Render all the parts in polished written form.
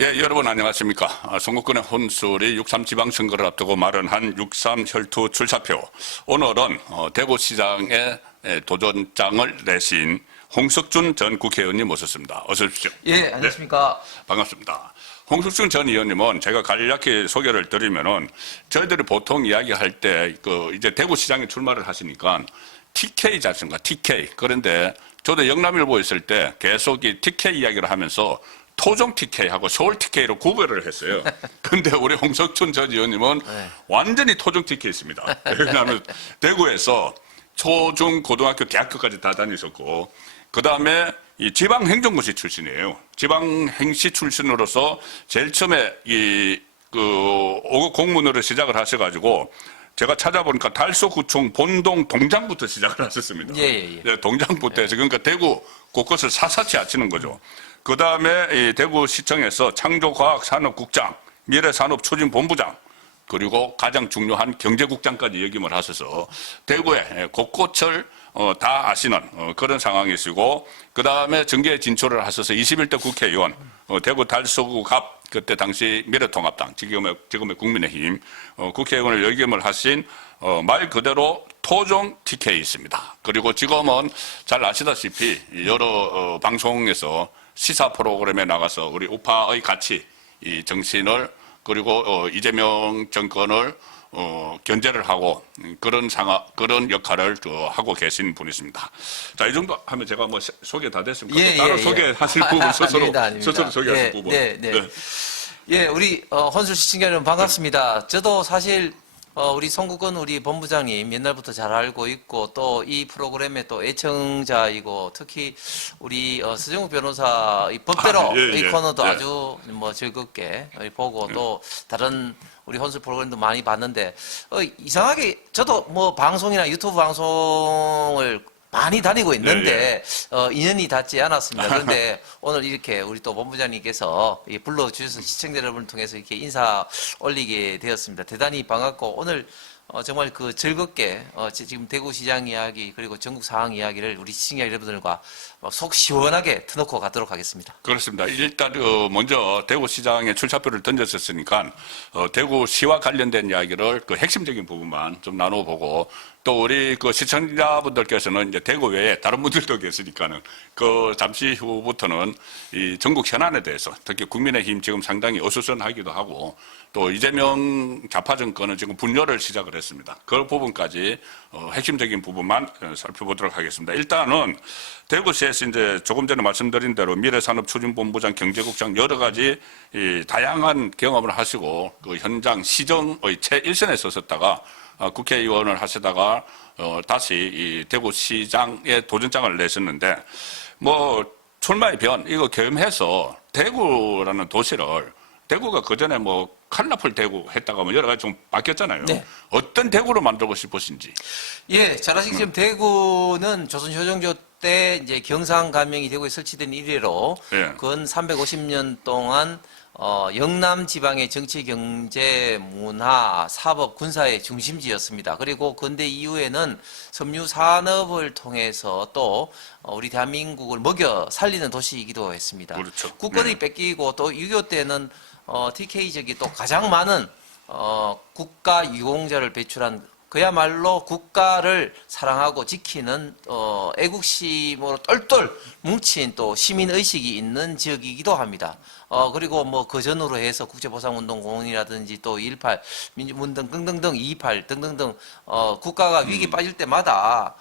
예, 여러분 안녕하십니까. 송국근의 혼술이 6.3 지방선거를 앞두고 마련한 6.3 혈투 출사표. 오늘은 대구시장에 도전장을 내신 홍석준 전 국회의원님 모셨습니다. 어서 오십시오. 예, 안녕하십니까. 네, 반갑습니다. 홍석준 전 의원님은 제가 간략히 소개를 드리면은 저희들이 보통 이야기할 때 이제 대구시장에 출마를 하시니까 TK지 않습니까? TK. 그런데 저도 영남일보 있을 때 계속 이 TK 이야기를 하면서 토종 TK하고 서울 TK로 구별을 했어요. 근데 우리 홍석준 전 의원님은 완전히 토종 TK였습니다. 왜냐하면 대구에서 초, 중, 고등학교, 대학교까지 다 다니셨고, 그 다음에 이 지방행정고시 출신이에요. 지방행시 출신으로서 제일 처음에 공무원으로 시작을 하셔가지고, 제가 찾아보니까 달서구청 본동 동장부터 시작을 하셨습니다. 예. 네, 동장부터 해서 그러니까 대구 곳곳을 사사치 아치는 거죠. 그 다음에 대구시청에서 창조과학산업국장, 미래산업추진본부장, 그리고 가장 중요한 경제국장까지 역임을 하셔서 대구의 곳곳을 다 아시는 그런 상황이시고, 그 다음에 정계에 진출을 하셔서 21대 국회의원, 대구 달서구 갑, 그때 당시 미래통합당, 지금의 국민의힘 국회의원을 역임을 하신 말 그대로 토종 TK이십니다. 그리고 지금은 잘 아시다시피 여러 방송에서 시사 프로그램에 나가서 우리 우파의 가치, 이 정신을 그리고 이재명 정권을 견제를 하고 그런 역할을 하고 계신 분이십니다. 자, 이 정도 하면 제가 뭐 소개 다 됐습니까? 따로 소개하실 부분 스스로 소개하실 부분. 예, 우리 혼술 시청자 여러분 반갑습니다. 저도 사실 우리 송국근 우리 본부장님 옛날부터 잘 알고 있고 또 이 프로그램의 또 애청자이고 특히 우리 서정욱 변호사 이 법대로 이 코너도 아주 뭐 즐겁게 보고 또 다른 우리 혼술 프로그램도 많이 봤는데 이상하게 저도 뭐 방송이나 유튜브 방송을 많이 다니고 있는데 인연이 닿지 않았습니다. 그런데 오늘 이렇게 우리 또 본부장님께서 불러주셔서 시청자 여러분을 통해서 이렇게 인사 올리게 되었습니다. 대단히 반갑고 오늘 정말 즐겁게 지금 대구시장 이야기 그리고 전국 상황 이야기를 우리 시청자 여러분들과 속 시원하게 터놓고 가도록 하겠습니다. 그렇습니다. 일단 먼저 대구시장에 출사표를 던졌었으니까 대구시와 관련된 이야기를 핵심적인 부분만 좀 나눠보고 또 우리 시청자분들께서는 이제 대구 외에 다른 분들도 계시니까는 잠시 후부터는 이 전국 현안에 대해서 특히 국민의힘 지금 상당히 어수선하기도 하고 또 이재명 좌파 정권은 지금 분열을 시작을 했습니다. 그 부분까지 핵심적인 부분만 살펴보도록 하겠습니다. 일단은 대구시에서 이제 조금 전에 말씀드린 대로 미래산업추진본부장, 경제국장 여러 가지 다양한 경험을 하시고 현장 시정의 최일선에 서셨다가 국회의원을 하시다가 다시 이 대구시장에 도전장을 내셨는데 뭐 출마의 변 이거 겸해서 대구라는 도시를 대구가 그전에 뭐 칼라풀 대구 했다가 뭐 여러 가지 좀 바뀌었잖아요. 네. 어떤 대구로 만들고 싶으신지. 예, 잘 아시겠지만 지금 대구는 조선 효정조 때 이제 경상 감명이 대구에 설치된 이래로 근 350년 동안 영남 지방의 정치, 경제, 문화, 사법, 군사의 중심지였습니다. 그리고 근대 이후에는 섬유 산업을 통해서 또 우리 대한민국을 먹여 살리는 도시이기도 했습니다. 그렇죠. 국권이 뺏기고 또 6.25 때는 TK적이 또 가장 많은 국가 유공자를 배출한 그야말로 국가를 사랑하고 지키는 애국심으로 똘똘 뭉친 또 시민의식이 있는 지역이기도 합니다. 그리고 뭐 그 전으로 해서 국제보상운동공원이라든지 또 2.18 민주운동 등등등 2.28 등등등 국가가 위기 빠질 때마다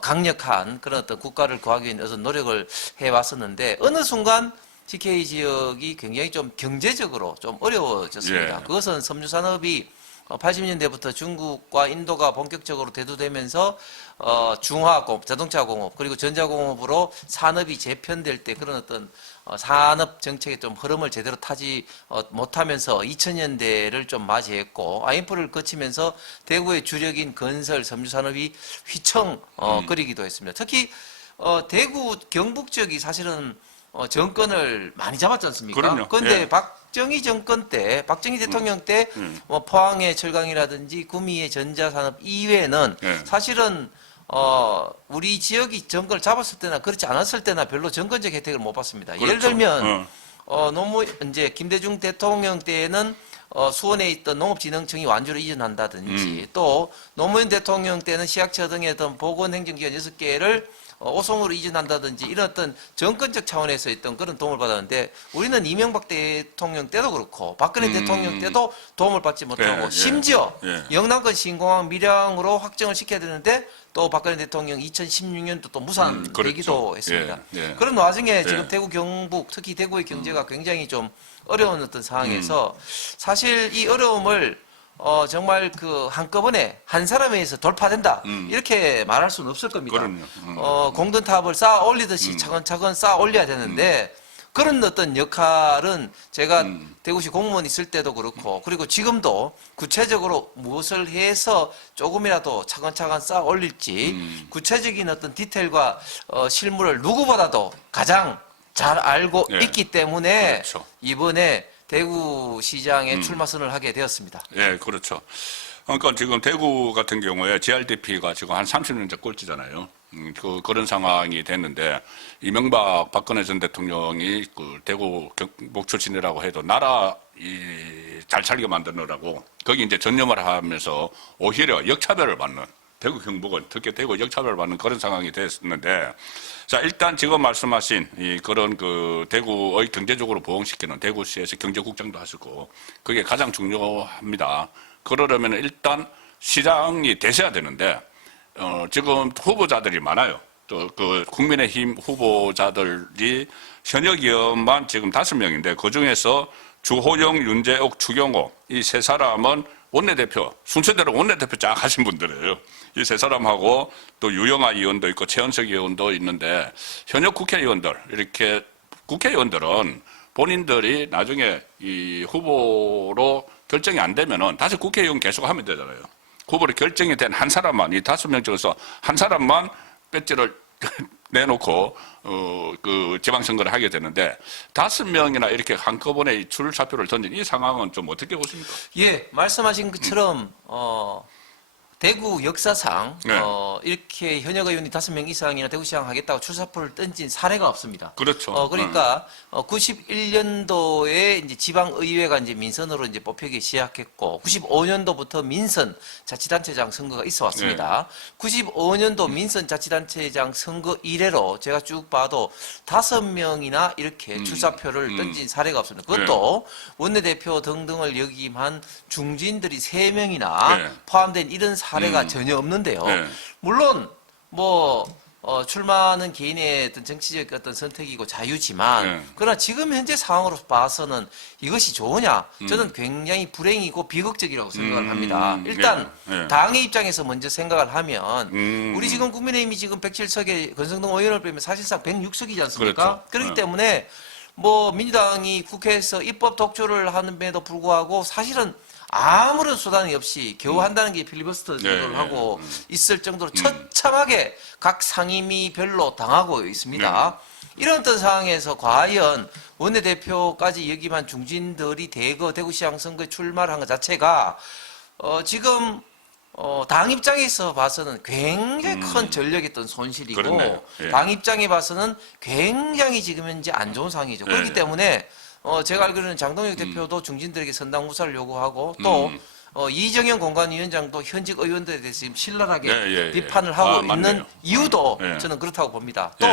강력한 그런 어떤 국가를 구하기 위한 어떤 노력을 해왔었는데 어느 순간 TK 지역이 굉장히 좀 경제적으로 좀 어려워졌습니다. 그것은 섬유산업이 80년대부터 중국과 인도가 본격적으로 대두되면서 중화공업, 자동차공업 그리고 전자공업으로 산업이 재편될 때 그런 어떤 산업 정책의 좀 흐름을 제대로 타지 못하면서 2000년대를 좀 맞이했고 IMF를 거치면서 대구의 주력인 건설, 섬유산업이 휘청 거리기도 했습니다. 특히 대구 경북 지역이 사실은 정권을 많이 잡았지 않습니까? 그럼요. 그런데 박정희 정권 때, 박정희 대통령 때, 뭐 포항의 철강이라든지 구미의 전자산업 이외에는 사실은 우리 지역이 정권을 잡았을 때나 그렇지 않았을 때나 별로 정권적 혜택을 못 받습니다. 그렇죠. 예를 들면 이제 김대중 대통령 때에는 수원에 있던 농업진흥청이 완주로 이전한다든지 또 노무현 대통령 때는 시약처 등의 어떤 보건행정기관 6개를 오송으로 이전한다든지 이런 어떤 정권적 차원에서 있던 그런 도움을 받았는데 우리는 이명박 대통령 때도 그렇고 박근혜 대통령 때도 도움을 받지 못하고 심지어 영남권 신공항 밀양으로 확정을 시켜야 되는데 또 박근혜 대통령 2016년도 또 무산되기도 했습니다. 그런 와중에 지금 대구 경북 특히 대구의 경제가 굉장히 좀 어려운 어떤 상황에서 사실 이 어려움을 정말 그 한꺼번에 한 사람에 의해서 돌파된다 이렇게 말할 수는 없을 겁니다. 공든탑을 쌓아 올리듯이 차근차근 쌓아 올려야 되는데 그런 어떤 역할은 제가 대구시 공무원 있을 때도 그렇고 그리고 지금도 구체적으로 무엇을 해서 조금이라도 차근차근 쌓아 올릴지 구체적인 어떤 디테일과 실무를 누구보다도 가장 잘 알고 있기 때문에 이번에 대구시장에 출마 선언을 하게 되었습니다. 예, 그렇죠. 그러니까 지금 대구 같은 경우에 GRDP가 지금 한 30년째 꼴찌잖아요. 그런 상황이 됐는데 이명박 박근혜 전 대통령이 그 대구 경북 출신이라고 해도 나라 잘 살게 만드느라고 거기 이제 전념을 하면서 오히려 역차별을 받는 대구 경북은 특히 대구 역차별을 받는 그런 상황이 됐었는데 자, 일단 지금 말씀하신 그런 그 대구의 경제적으로 부흥시키는 대구시에서 경제국장도 하시고 그게 가장 중요합니다. 그러려면 일단 시장이 되셔야 되는데, 지금 후보자들이 많아요. 또 그 국민의힘 후보자들이 현역 의원만 지금 5명인데 그 중에서 주호영, 윤재옥, 추경호 이 세 사람은 원내대표, 순서대로 원내대표 쫙 하신 분들이에요. 이 세 사람하고 또 유영아 의원도 있고 최현석 의원도 있는데 현역 국회의원들, 이렇게 국회의원들은 본인들이 나중에 이 후보로 결정이 안 되면은 다시 국회의원 계속 하면 되잖아요. 후보로 결정이 된 한 사람만, 이 5명 중에서 한 사람만 배지를 내놓고 그 지방선거를 하게 되는데 5명이나 이렇게 한꺼번에 이 출사표를 던진 이 상황은 좀 어떻게 보십니까? 예, 말씀하신 것처럼 대구 역사상 이렇게 현역 의원이 5명 이상이나 대구시장 하겠다고 출사표를 던진 사례가 없습니다. 그렇죠. 그러니까 91년도에 이제 지방의회가 이제 민선으로 이제 뽑히기 시작했고 95년도부터 민선 자치단체장 선거가 있어 왔습니다. 95년도 민선 자치단체장 선거 이래로 제가 쭉 봐도 5명이나 이렇게 출사표를 던진 사례가 없습니다. 그것도 원내대표 등등을 역임한 중진들이 3명이나 포함된 이런 사례가 전혀 없는데요. 물론 출마는 개인의 어떤 정치적 어떤 선택이고 자유지만 그러나 지금 현재 상황으로 봐서는 이것이 좋으냐? 저는 굉장히 불행이고 비극적이라고 생각을 합니다. 일단 당의 입장에서 먼저 생각을 하면 우리 지금 국민의힘이 지금 107석에 권성동 의원을 빼면 사실상 106석이지 않습니까? 그렇기 때문에 민주당이 국회에서 입법 독주를 하는데도 불구하고 사실은 아무런 수단이 없이 겨우 한다는 게 필리버스터 정도를 하고 있을 정도로 처참하게 각 상임위별로 당하고 있습니다. 이런 어떤 상황에서 과연 원내대표까지 역임한 중진들이 대구시장 선거에 출마를 한 것 자체가 지금 당 입장에서 봐서는 굉장히 큰 전력의 손실이고 당 입장에 봐서는 굉장히 지금 현재 안 좋은 상황이죠. 그렇기 때문에 제가 알기로는 장동혁 대표도 중진들에게 선당무사를 요구하고 또 이정현 공관위원장도 현직 의원들에 대해서 지금 신랄하게 비판을 하고 있는 이유도 저는 그렇다고 봅니다. 또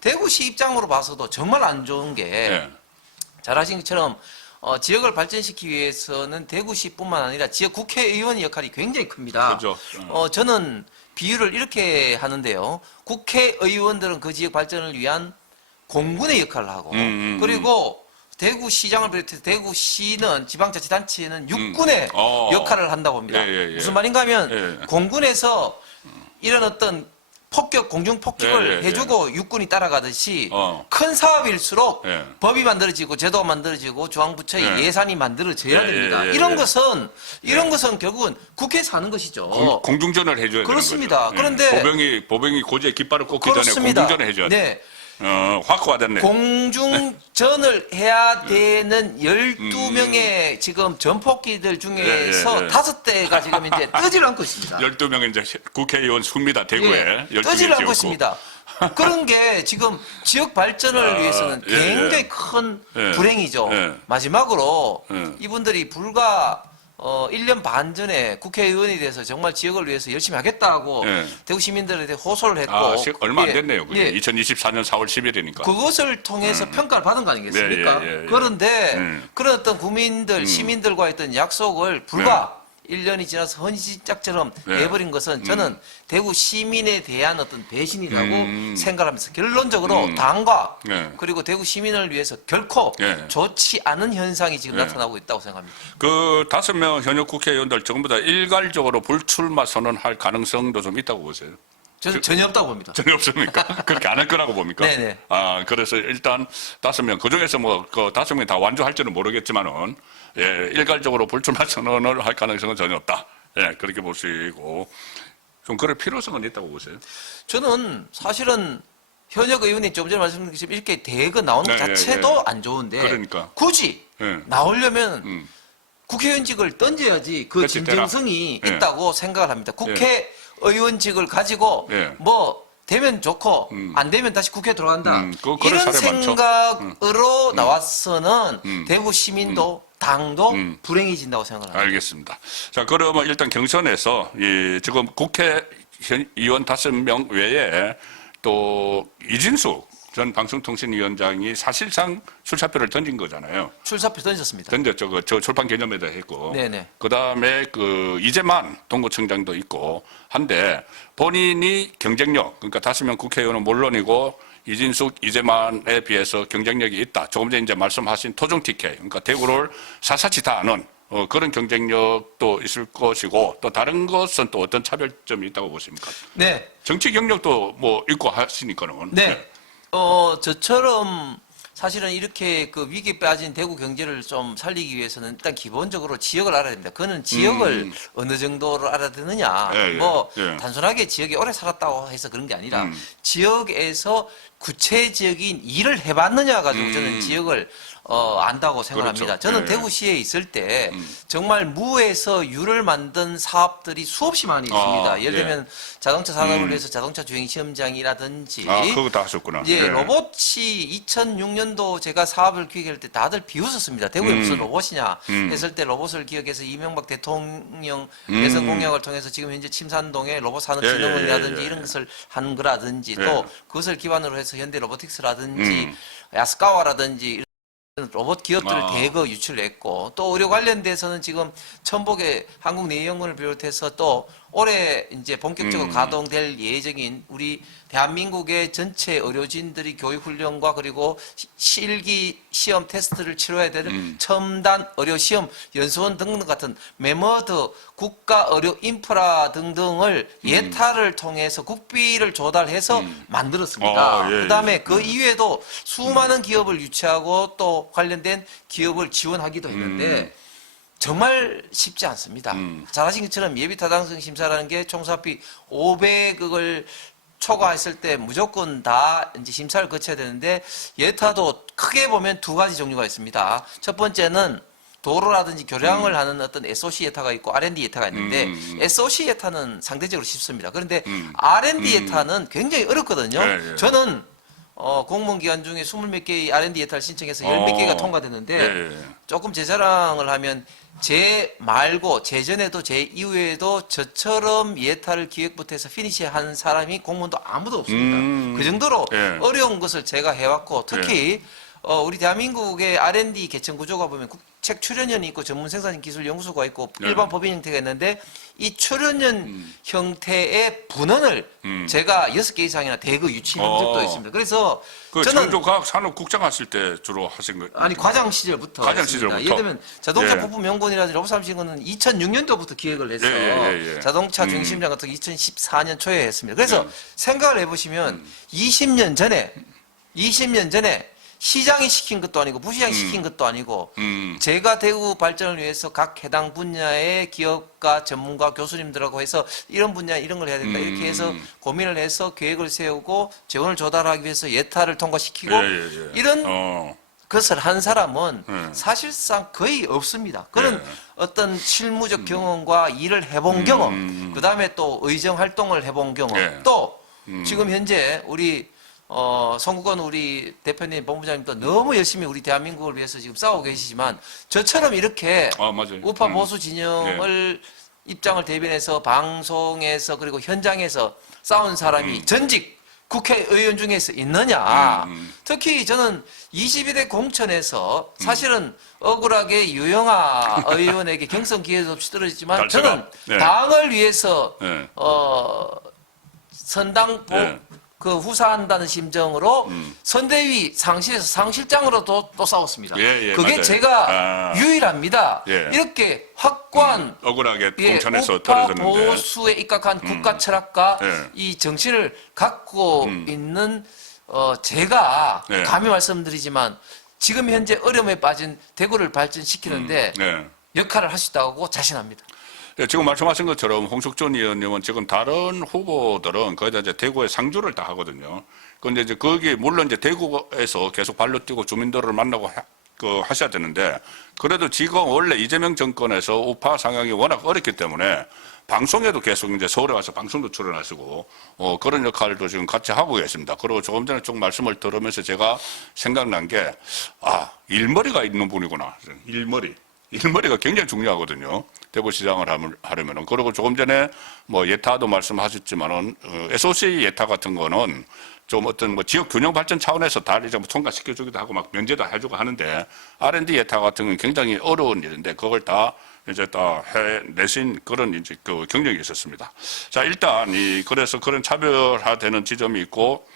대구시 입장으로 봐서도 정말 안 좋은 게 잘 아신 것처럼 지역을 발전시키기 위해서는 대구시뿐만 아니라 지역 국회의원의 역할이 굉장히 큽니다. 그렇죠. 저는 비유를 이렇게 하는데요. 국회의원들은 그 지역 발전을 위한 공군의 역할을 하고 그리고 대구시장을 비롯해서 대구시는 지방자치단체는 육군의 역할을 한다고 봅니다. 무슨 말인가 하면 공군에서 이런 어떤 공중 폭격을 해주고 육군이 따라가듯이 큰 사업일수록 법이 만들어지고 제도가 만들어지고 중앙부처의 예산이 만들어져야 됩니다. 이런 것은 결국은 국회에서 하는 것이죠. 공중전을 해줘야 그렇습니다. 되는 거죠. 그런데 보병이 고지에 깃발을 꽂기 전에 공중전을 해줘야 돼요. 확고화됐네. 공중전을 해야 되는 12명의 지금 전폭기들 중에서 예, 예. 5대가 지금 이제 뜨질 않고 있습니다. 12명 이제 국회의원 숲니다. 대구에. 예, 뜨질 않고 있습니다. 그런 게 지금 지역 발전을 위해서는 예, 예. 굉장히 큰 예. 불행이죠. 예. 마지막으로 예. 이분들이 불과 1년 반 전에 국회의원이 돼서 정말 지역을 위해서 열심히 하겠다고 예. 대구 시민들한테 호소를 했고 얼마 안 예, 됐네요. 그게 예. 2024년 4월 10일이니까. 그것을 통해서 평가를 받은 거 아니겠습니까? 네, 예, 예, 예. 그런데 그런 어떤 국민들, 시민들과 했던 약속을 불과 1년이 지나서 헌신짝처럼 네. 내버린 것은 저는 대구 시민에 대한 어떤 배신이라고 생각하면서 결론적으로 당과 네. 그리고 대구 시민을 위해서 결코 네. 좋지 않은 현상이 지금 네. 나타나고 있다고 생각합니다. 그 5명 현역 국회의원들 전부 다 일괄적으로 불출마 선언할 가능성도 좀 있다고 보세요. 저는 전혀 없다고 봅니다. 전혀 없습니까? 그렇게 안 할 거라고 봅니까? 네네. 그래서 일단 5명, 그 중에서 뭐, 그 5명이 다 완주할지는 모르겠지만은, 예, 일괄적으로 불출마 선언을 할 가능성은 전혀 없다. 예, 그렇게 보시고, 좀 그럴 필요성은 있다고 보세요. 저는 사실은 현역 의원이 좀 전에 말씀드린 것처럼 이렇게 대거 나오는 것 네, 자체도 예, 예. 안 좋은데 그러니까. 굳이 예. 나오려면 국회의원직을 던져야지 그 그렇지, 진정성이 되나? 예. 있다고 생각을 합니다. 국회의원직을 가지고 예. 뭐 되면 좋고 안 되면 다시 국회에 들어간다. 그런 이런 사례 많죠. 생각으로 나와서는 대구 시민도 당도 불행해진다고 생각을 합니다. 알겠습니다. 자, 그러면 일단 경선에서 지금 국회의원 5명 외에 또 이진숙 전 방송통신위원장이 사실상 출사표를 던진 거잖아요. 출사표 던졌습니다. 던졌죠. 저 출판 개념에도 했고. 네네. 그다음에 그 이재만 동구청장도 있고 한데 본인이 경쟁력, 그러니까 5명 국회의원은 물론이고 이진숙, 이재만에 비해서 경쟁력이 있다. 조금 전에 이제 말씀하신 토종 TK, 그러니까 대구를 사사치 다 아는 그런 경쟁력도 있을 것이고 또 다른 것은 또 어떤 차별점이 있다고 보십니까? 네. 정치 경력도 뭐 있고 하시니까는. 네. 저처럼 사실은 이렇게 그 위기에 빠진 대구 경제를 좀 살리기 위해서는 일단 기본적으로 지역을 알아야 됩니다. 그는 지역을 어느 정도로 알아듣느냐. 예, 예, 뭐 예. 단순하게 지역에 오래 살았다고 해서 그런 게 아니라 지역에서 구체적인 일을 해봤느냐 가지고 저는 지역을 안다고 생각합니다. 그렇죠. 저는 예. 대구시에 있을 때 정말 무에서 유를 만든 사업들이 수없이 많이 있습니다. 예를 예. 들면 자동차 산업을 위해서 자동차 주행 시험장이라든지 그거 다 하셨구나. 예, 로봇이 2006년도 제가 사업을 기획할 때 다들 비웃었습니다. 대구에 무슨 로봇이냐 했을 때 로봇을 기억해서 이명박 대통령 대선 공약을 통해서 지금 현재 침산동에 로봇 산업진흥원이라든지 예. 이런 것을 하는 거라든지 예. 또 그것을 기반으로 해서 현대 로보틱스라든지 야스카와라든지 로봇 기업들을 대거 유출했고 또 의료 관련돼서는 지금 천복의 한국내연구원을 비롯해서 또 올해 이제 본격적으로 가동될 예정인 우리 대한민국의 전체 의료진들이 교육훈련과 그리고 실기 시험 테스트를 치러야 되는 첨단 의료시험 연수원 등등 같은 메머드 국가 의료 인프라 등등을 예타를 통해서 국비를 조달해서 만들었습니다. 예, 그다음에 예. 그 이외에도 수많은 기업을 유치하고 또 관련된 기업을 지원하기도 했는데 정말 쉽지 않습니다. 잘 아신 것처럼 예비타당성 심사라는 게 총사비 500억을 초과했을 때 무조건 다 이제 심사를 거쳐야 되는데 예타도 크게 보면 2가지 종류가 있습니다. 첫 번째는 도로라든지 교량을 하는 어떤 SOC 예타가 있고 R&D 예타가 있는데 SOC 예타는 상대적으로 쉽습니다. 그런데 R&D 예타는 굉장히 어렵거든요. 예, 예. 저는 공무원 기간 중에 20몇 개의 R&D 예타를 신청해서 10몇 개가 통과됐는데 예. 조금 제 자랑을 하면 제 말고 제 전에도 제 이후에도 저처럼 예타를 기획부터 해서 피니시한 사람이 공무원도 아무도 없습니다. 그 정도로 예. 어려운 것을 제가 해왔고 특히 우리 대한민국의 R&D 개천 구조가 보면 책 출연연이 있고 전문 생산 기술 연구소가 있고 일반 법인 형태가 있는데 이 출연연 형태의 분원을 제가 6개 이상이나 대거 유치한 적도 있습니다. 그래서 그 저는 창조과학산업국장 하실 때 주로 하신 거. 아니 과장 시절부터 과장 했습니다. 시절부터? 예를 들면 자동차 예. 부품 연구원이라든지 로봇 사업 시행은 2006년도부터 기획을 해서 예. 자동차 중심장 같은 거 2014년 초에 했습니다. 그래서 생각을 해보시면 20년 전에 시장이 시킨 것도 아니고 부시장이 시킨 것도 아니고 제가 대구 발전을 위해서 각 해당 분야의 기업가 전문가 교수님들하고 해서 이런 분야 이런 걸 해야 된다 이렇게 해서 고민을 해서 계획을 세우고 재원을 조달하기 위해서 예타를 통과시키고 이런 것을 한 사람은 사실상 거의 없습니다. 그런 어떤 실무적 경험과 일을 해본 경험, 그 다음에 또 의정 활동을 해본 경험, 또 지금 현재 우리 성국원 우리 대표님, 본부장님도 너무 열심히 우리 대한민국을 위해서 지금 싸우고 계시지만 저처럼 이렇게 우파 보수 진영을 입장을 대변해서 방송에서 그리고 현장에서 싸운 사람이 전직 국회의원 중에서 있느냐. 특히 저는 22대 공천에서 사실은 억울하게 유영아 의원에게 경선 기회도 없이 떨어졌지만 저는 당을 위해서 선당 그 후사한다는 심정으로 선대위 상실에서 상실장으로 또 싸웠습니다. 그게 맞아요. 제가 유일합니다. 이렇게 확고한 억울하게 공천에서 우파 떨어졌는데 보수에 입각한 국가 철학과 이 정신을 갖고 있는 제가 감히 말씀드리지만 지금 현재 어려움에 빠진 대구를 발전시키는데 역할을 할 수 있다고 자신합니다. 지금 말씀하신 것처럼 홍석천 의원님은 지금 다른 후보들은 거의 다 이제 대구에 상주를 다 하거든요. 그런데 이제 거기 물론 이제 대구에서 계속 발로 뛰고 주민들을 만나고 하셔야 되는데 그래도 지금 원래 이재명 정권에서 우파 상황이 워낙 어렵기 때문에 방송에도 계속 이제 서울에 와서 방송도 출연하시고 그런 역할도 지금 같이 하고 계십니다. 그리고 조금 전에 좀 말씀을 들으면서 제가 생각난 게 일머리가 있는 분이구나. 일머리가 굉장히 중요하거든요. 대구시장을 하려면은. 그리고 조금 전에 뭐 예타도 말씀하셨지만은, SOC 예타 같은 거는 좀 어떤 뭐 지역 균형 발전 차원에서 다 이제 통과시켜주기도 하고 막 면제도 해주고 하는데, R&D 예타 같은 건 굉장히 어려운 일인데, 그걸 다 이제 다 해내신 그런 이제 그 경력이 있었습니다. 자, 일단 그래서 그런 차별화되는 지점이 있고,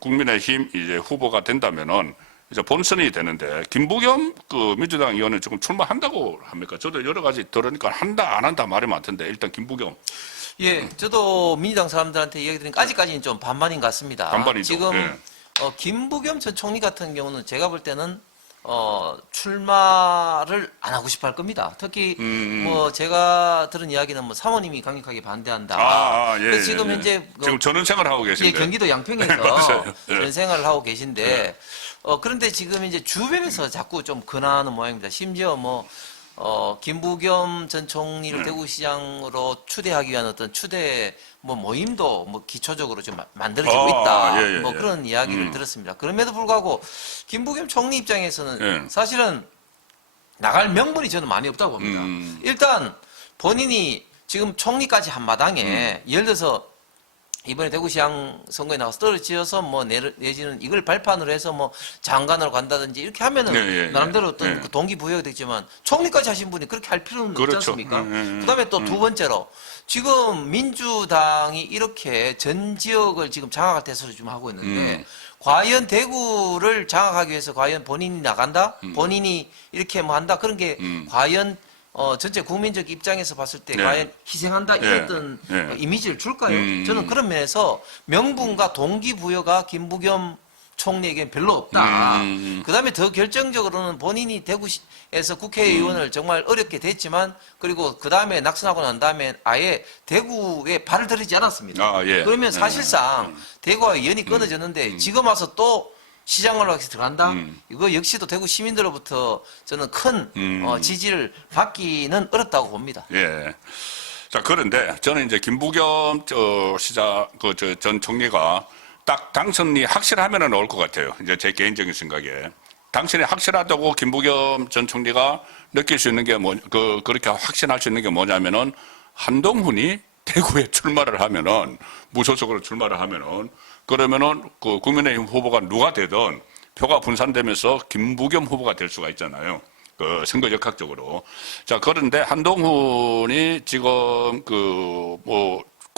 국민의힘 이제 후보가 된다면은, 이제 본선이 되는데 김부겸 그 민주당 의원은 지금 출마한다고 합니까? 저도 여러 가지 들으니까 한다 안 한다 말이 많던데 일단 김부겸. 저도 민주당 사람들한테 이야기 드리니까 아직까지는 좀 반반인 것 같습니다. 반반이죠. 지금 김부겸 전 총리 같은 경우는 제가 볼 때는 출마를 안 하고 싶어 할 겁니다. 특히 뭐 제가 들은 이야기는 뭐 사모님이 강력하게 반대한다. 그래서 지금 현재 지금 전원생활을 하고 계신데 경기도 양평에서 전생활을 하고 계신데 그런데 지금 이제 주변에서 자꾸 좀 근하는 모양입니다. 심지어 김부겸 전 총리를 대구시장으로 추대하기 위한 어떤 추대 모임도 기초적으로 좀 만들어지고 있다. 그런 이야기를 들었습니다. 그럼에도 불구하고 김부겸 총리 입장에서는 사실은 나갈 명분이 저는 많이 없다고 봅니다. 일단 본인이 지금 총리까지 한 마당에 예를 들어서 이번에 대구시장 선거에 나와서 떨어지어서 내지는 이걸 발판으로 해서 장관으로 간다든지 이렇게 하면은 나름대로 어떤 그 동기부여가 되지만 총리까지 하신 분이 그렇게 할 필요는 없지 않습니까? 그다음에 또 두 번째로 지금 민주당이 이렇게 전 지역을 지금 장악할 대수를 좀 하고 있는데 과연 대구를 장악하기 위해서 과연 본인이 나간다? 본인이 이렇게 한다? 그런 게 과연 전체 국민적 입장에서 봤을 때 과연 희생한다 이랬던 이미지를 줄까요? 저는 그런 면에서 명분과 동기부여가 김부겸 총리에게는 별로 없다. 그다음에 더 결정적으로는 본인이 대구에서 국회의원을 정말 어렵게 됐지만 그리고 그다음에 낙선하고 난 다음에 아예 대구에 발을 들이지 않았습니다. 그러면 사실상 대구와 연이 끊어졌는데 지금 와서 또 시장으로 들어간다? 이거 역시도 대구 시민들로부터 저는 큰 지지를 받기는 어렵다고 봅니다. 자, 그런데 저는 이제 김부겸 전 총리가 딱 당선이 확실하면은 나올 것 같아요. 이제 제 개인적인 생각에. 당선이 확실하다고 김부겸 전 총리가 느낄 수 있는 게 그렇게 확신할 수 있는 게 뭐냐면은 한동훈이 대구에 출마를 하면은 무소속으로 출마를 하면은 그러면은 그 국민의힘 후보가 누가 되든 표가 분산되면서 김부겸 후보가 될 수가 있잖아요. 그 선거 역학적으로. 자, 그런데 한동훈이 지금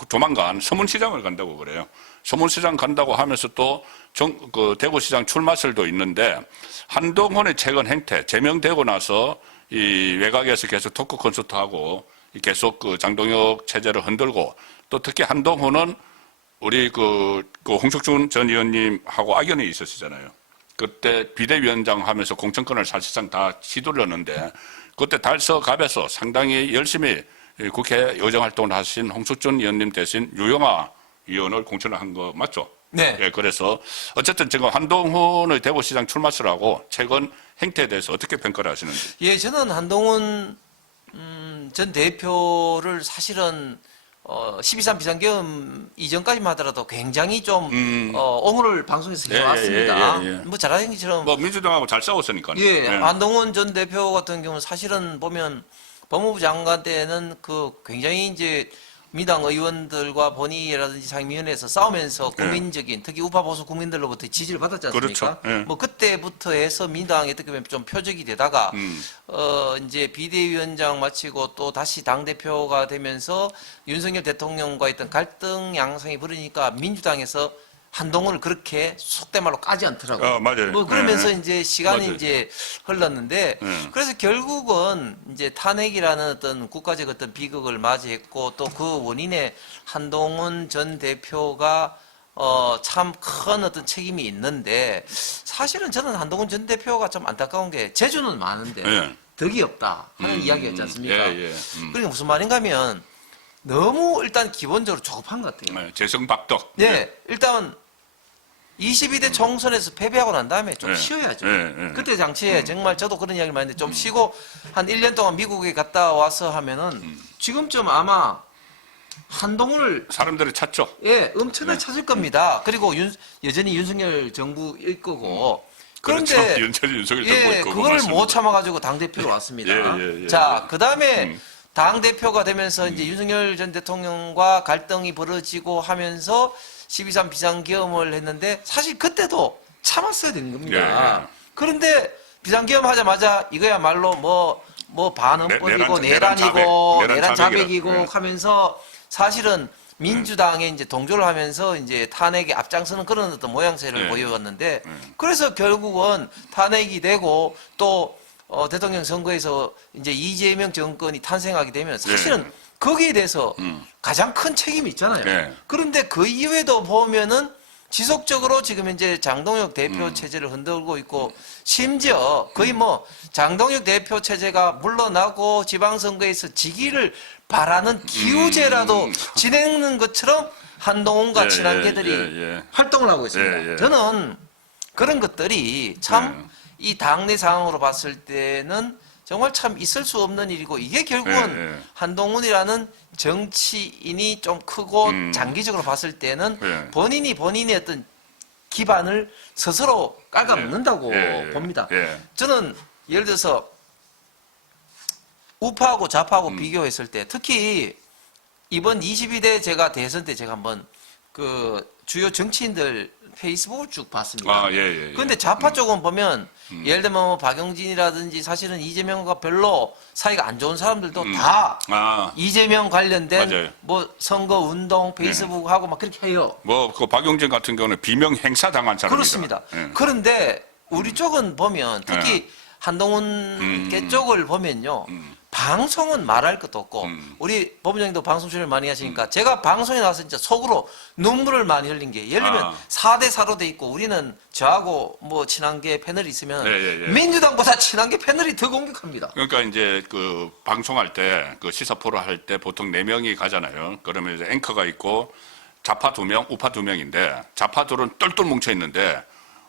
조만간 서문시장을 간다고 그래요. 서문시장 간다고 하면서 또 대구시장 출마설도 있는데 한동훈의 최근 행태, 제명되고 나서 이 외곽에서 계속 토크 콘서트하고 계속 그 장동혁 체제를 흔들고 또 특히 한동훈은 우리 홍석준 전 의원님하고 악연이 있었잖아요. 그때 비대위원장 하면서 공천권을 사실상 다 휘둘렀는데 그때 달서갑에서 상당히 열심히 국회 의정활동을 하신 홍수준 의원님 대신 유영아 의원을 공천을 한 거 맞죠? 네. 예, 그래서 어쨌든 지금 한동훈의 대구시장 출마설하고 최근 행태에 대해서 어떻게 평가를 하시는지. 예, 저는 한동훈 전 대표를 사실은 12.3 비상계엄 이전까지만 하더라도 굉장히 좀 옹호를 방송에서 예, 해왔습니다. 예, 예, 예. 뭐 잘하는 것처럼 뭐 민주당하고 잘 싸웠으니까요. 예, 한동훈 전 대표 같은 경우는 사실은 보면 법무부 장관 때는 그 굉장히 이제 민당 의원들과 본의라든지 상임위원회에서 싸우면서 국민적인 특히 우파 보수 국민들로부터 지지를 받았지 않습니까? 그렇죠. 예. 뭐 그때부터 해서 민당이 어떻게 보면 좀 표적이 되다가 이제 비대위원장 마치고 또 다시 당 대표가 되면서 윤석열 대통령과 있던 갈등 양상이 벌어지니까 민주당에서 한동훈을 그렇게 속된 말로 까지 않더라고요. 맞아요. 뭐 그러면서 예. 이제 시간이 맞아요. 이제 흘렀는데 그래서 결국은 이제 탄핵이라는 어떤 국가적 어떤 비극을 맞이했고 또 그 원인에 한동훈 전 대표가 참 큰 어떤 책임이 있는데 사실은 저는 한동훈 전 대표가 좀 안타까운 게 재주는 많은데 예. 덕이 없다 하는 이야기였지 않습니까? 예, 예. 그러니까 무슨 말인가 하면 너무 일단 기본적으로 조급한 것 같아요. 재성박덕. 네, 일단 22대 총선에서 패배하고 난 다음에 좀 예. 쉬어야죠. 예. 그때 당시에 정말 저도 그런 이야기를 많이 했는데 좀 쉬고 한 1년 동안 미국에 갔다 와서 하면은 지금쯤 아마 한동훈을 사람들이 찾죠. 예, 엄청나게 찾을 겁니다. 그리고 여전히 윤석열 정부일 거고. 그런데 그렇죠. 윤석열 정부 예, 있고 그걸 맞습니다. 못 참아가지고 당 대표로 왔습니다. 예. 자, 그 다음에 당 대표가 되면서 이제 윤석열 전 대통령과 갈등이 벌어지고 하면서 12.3 비상계엄을 했는데 사실 그때도 참았어야 되는 겁니다. 예. 그런데 비상계엄 하자마자 이거야말로 뭐 반헌법이고 내란이고 내란 자백이고 예. 하면서 사실은 민주당에 이제 동조를 하면서 이제 탄핵에 앞장서는 그런 어떤 모양새를 예. 보여왔는데 그래서 결국은 탄핵이 되고 또 대통령 선거에서 이제 이재명 정권이 탄생하게 되면 사실은 거기에 대해서 가장 큰 책임이 있잖아요. 예. 그런데 그 이후에도 보면은 지속적으로 지금 이제 장동혁 대표 체제를 흔들고 있고 심지어 거의 뭐 장동혁 대표 체제가 물러나고 지방선거에서 지기를 바라는 기우제라도 지내는 것처럼 한동훈과 친한계들이 활동을 하고 있습니다. 저는 그런 것들이 참 이 당내 상황으로 봤을 때는 정말 참 있을 수 없는 일이고 이게 결국은 한동훈이라는 정치인이 좀 크고 장기적으로 봤을 때는 본인의 어떤 기반을 스스로 깎아먹는다고 봅니다. 저는 예를 들어서 우파하고 좌파하고 비교했을 때 특히 이번 22대 제가 대선 때 제가 한번 그 주요 정치인들 페이스북을 쭉 봤습니다. 그런데 좌파 쪽은 보면 예를 들면 뭐 박용진이라든지 사실은 이재명과 별로 사이가 안 좋은 사람들도 다 이재명 관련된 맞아요. 뭐 선거 운동 페이스북 하고 막 그렇게 해요. 뭐 그 박용진 같은 경우는 비명 행사 당한 사람입니다. 그렇습니다. 그런데 우리 쪽은 보면 특히 한동훈 계 쪽을 보면요. 방송은 말할 것도 없고 우리 법무장님도 방송 출연을 많이 하시니까 제가 방송에 나와서 진짜 속으로 눈물을 많이 흘린 게 예를 들면 4대 4로 돼 있고 우리는 저하고 뭐 친한계 패널이 있으면 민주당보다 친한계 패널이 더 공격합니다. 그러니까 이제 그 방송할 때 그 시사 프로 할 때 보통 4명이 가잖아요. 그러면 이제 앵커가 있고 좌파 2명, 우파 2명인데 좌파들은 똘똘 뭉쳐 있는데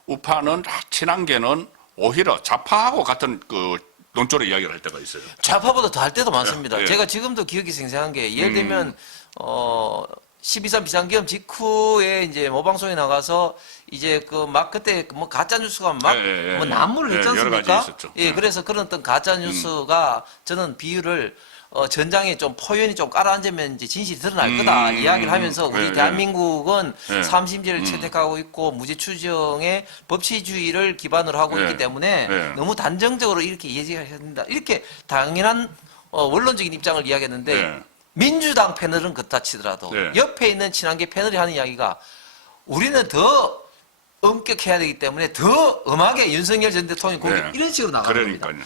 우파는 친한계는 오히려 좌파하고 같은 그 논조로 이야기를 할 때가 있어요. 좌파보다 더 할 때도 많습니다. 예. 제가 지금도 기억이 생생한 게 예를 들면 12.3 비상계엄 직후에 이제 모방송에 나가서 이제 그 막 그때 뭐 가짜 뉴스가 막 뭐 난무를 했지 여러 가지 않습니까? 있었죠. 예, 그래서 그런 어떤 가짜 뉴스가 저는 비유를 전장에 좀 포연이 좀 깔아앉으면 이제 진실이 드러날 거다 이야기를 하면서 우리 대한민국은 삼심제를 채택하고 있고 무죄 추정의 법치주의를 기반으로 하고 있기 때문에 너무 단정적으로 이렇게 얘기해야 된다. 이렇게 당연한 원론적인 입장을 이야기했는데 민주당 패널은 그렇다 치더라도 옆에 있는 친한계 패널이 하는 이야기가 우리는 더 엄격해야 되기 때문에 더 엄하게 윤석열 전 대통령 공격 네. 이런 식으로 나가는 겁니다. 그러니까요.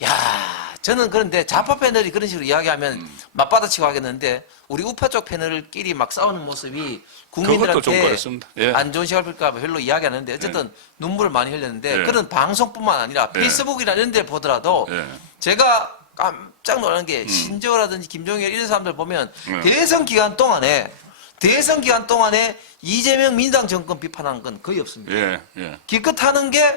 예. 야, 저는 그런데 좌파 패널이 그런 식으로 이야기하면 맞받아치고 하겠는데 우리 우파 쪽 패널끼리 막 싸우는 모습이 그것도 좀 국민들한테 그렇습니다. 예. 안 좋은 시각을 볼까 봐 별로 이야기 안 하는데 어쨌든 눈물을 많이 흘렸는데 예. 그런 방송뿐만 아니라 예. 페이스북이나 이런 데를 보더라도 예. 제가 깜짝 놀라는 게 신재호라든지 김종일 이런 사람들 보면 예. 대선 기간 동안에 이재명 민주당 정권 비판한 건 거의 없습니다. 예. 예. 기껏 하는 게